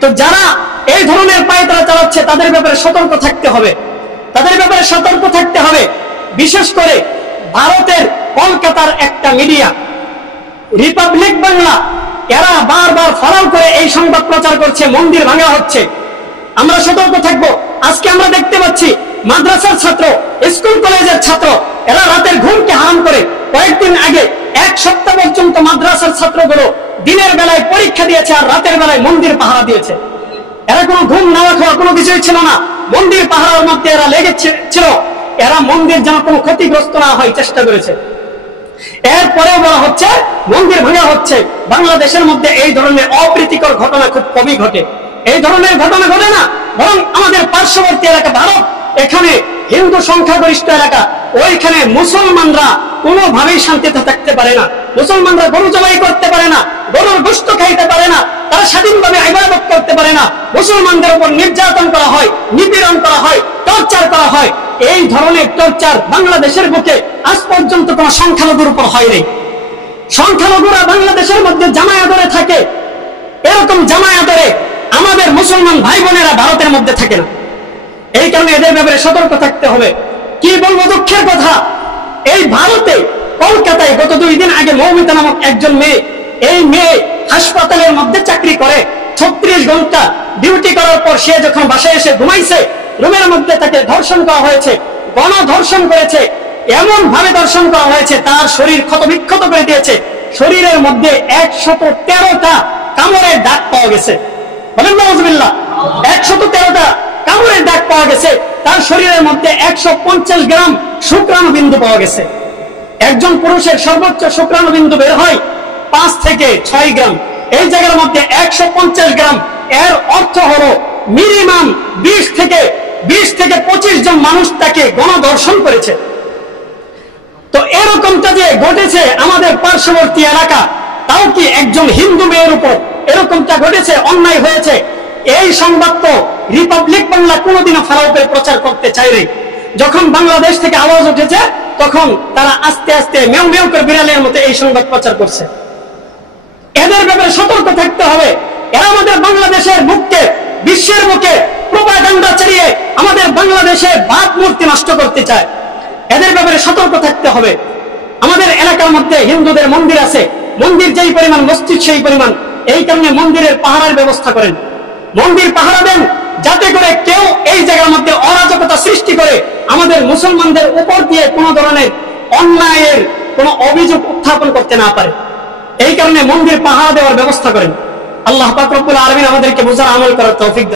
তো যারা এই ধরনের পায়তারা চালাচ্ছে তাদের ব্যাপারে সতর্ক থাকতে হবে, তাদের ব্যাপারে সতর্ক থাকতে হবে। বিশেষ করে ভারতের কলকাতার একটা মিডিয়া রিপাবলিক বাংলা, এরা বারবার ফলাও করে এই সংবাদ প্রচার করছে মন্দির ভাঙা হচ্ছে। আমরা সতর্ক থাকবো। আজকে আমরা দেখতে পাচ্ছি মাদ্রাসার ছাত্র, স্কুল কলেজের ছাত্র, এরা রাতের ঘুমকে হারাম করে কয়েকদিন আগে এক সপ্তাহ পর্যন্ত মাদ্রাসার ছাত্রগুলো দিনের বেলায় পরীক্ষা দিয়েছে আর রাতের বেলায় মন্দির পাহারা দিয়েছে। এরা কোনো ঘুম নাওয়া খাওয়া কোনো কিছুই ছিল না, মন্দির পাহারার মধ্যে এরা লেগেছিল। এরা মন্দির যেন কোনো ক্ষতিগ্রস্ত না হয় চেষ্টা করেছে। এরপরেও বলা হচ্ছে মন্দির ভাঙা হচ্ছে। বাংলাদেশের মধ্যে এই ধরনের অপ্রীতিকর ঘটনা খুব কমই ঘটে। এই ধরনের ঘটনা ঘটে না, বরং আমাদের পার্শ্ববর্তী এলাকা ভারত, এখানে হিন্দু সংখ্যাগরিষ্ঠ এলাকা, ওইখানে মুসলমানরা কোনোভাবেই শান্তিতে থাকতে পারে না। মুসলমানরা গরু জবাই করতে পারে না, গরুর গোশত খাইতে পারে না, তারা স্বাধীনভাবে ইবাদত করতে পারে না। মুসলমানদের উপর নির্যাতন করা হয়, নিপীড়ন করা হয়, টর্চার করা হয়। এই ধরনের টর্চার বাংলাদেশের বুকে আজ পর্যন্ত কোনো সংখ্যালঘুর উপর হয়নি। সংখ্যালঘুরা বাংলাদেশের মধ্যে জামায় আদরে থাকে, এরকম জামায় আদরে আমাদের মুসলমান ভাই বোনেরা ভারতের মধ্যে থাকে না। এই কারণে এদের ব্যাপারে সতর্ক থাকতে হবে। কি বলবো দুঃখের কথা, এই ভারতে কলকাতায় গত 2 দিন আগে মৌমিতা নামক একজন মেয়ে, এই মেয়ে হাসপাতালের মধ্যে চাকরি করে, 36 ঘন্টা ডিউটি করার পর সে যখন বাসায় এসে ঘুমাইছে, রুমের মধ্যে তাকে ধর্ষণ করা হয়েছে, গণধর্ষণ করেছে। এমন ভাবে ধর্ষণ করা হয়েছে তার শরীর ক্ষতবিক্ষত করে দিয়েছে। শরীরের মধ্যে 113টা কামড়ের দাগ পাওয়া গেছে। বলেন নাউজুবিল্লাহ, 113টা কামড়ের দাগ পাওয়া গেছে। তার শরীরের মধ্যে 150 গ্রাম শুক্রাণু বিন্দু পাওয়া গেছে। একজন পুরুষের সর্বোচ্চ শুক্রাণু বিন্দু বের হয় 5 থেকে 6 গ্রাম, এই জায়গার মধ্যে 150 গ্রাম। এর অর্থ হলো মিনিমাম 20 থেকে 25 জন মানুষ তাকে গণধর্ষণ করেছে। তো এরকমটা যে ঘটেছে আমাদের পার্শ্ববর্তী এলাকা, তাও কি একজন হিন্দু মেয়ের উপর এরকমটা ঘটেছে, অন্যায় হয়েছে, এই সংবাদ তো রিপাবলিক বাংলা কোনোদিনও ফলাও করে প্রচার করতে চাইলে। যখন বাংলাদেশ থেকে আওয়াজ উঠেছে তখন তারা আস্তে আস্তে মেউ মেউ করে বিড়ালের মতো এই সংবাদ প্রচার করছে। এদের ব্যাপারে সতর্ক থাকতে হবে। এরা আমাদের বাংলাদেশের মুখকে বিশ্বের মুখে প্রোপাগান্ডা চালিয়ে আমাদের বাংলাদেশের ভাবমূর্তি নষ্ট করতে চায়। এদের ব্যাপারে সতর্ক থাকতে হবে। আমাদের এলাকার মধ্যে হিন্দুদের মন্দির আছে, মন্দির যেই পরিমাণ মসজিদ সেই পরিমাণ। এই কারণে মন্দিরের পাহারার ব্যবস্থা করেন, মন্দির পাহারা দেন, যাতে করে কেউ এই জায়গার মধ্যে অরাজকতা সৃষ্টি করে আমাদের মুসলমানদের উপর দিয়ে কোনো ধরনের অন্যায়ের কোনো অভিযোগ উত্থাপন করতে না পারে। এই কারণে মন্দির পাহারা দেওয়ার ব্যবস্থা করেন। আল্লাহ পাক রব্বুল আলামিন আমাদেরকে বুঝার আমল করার তৌফিক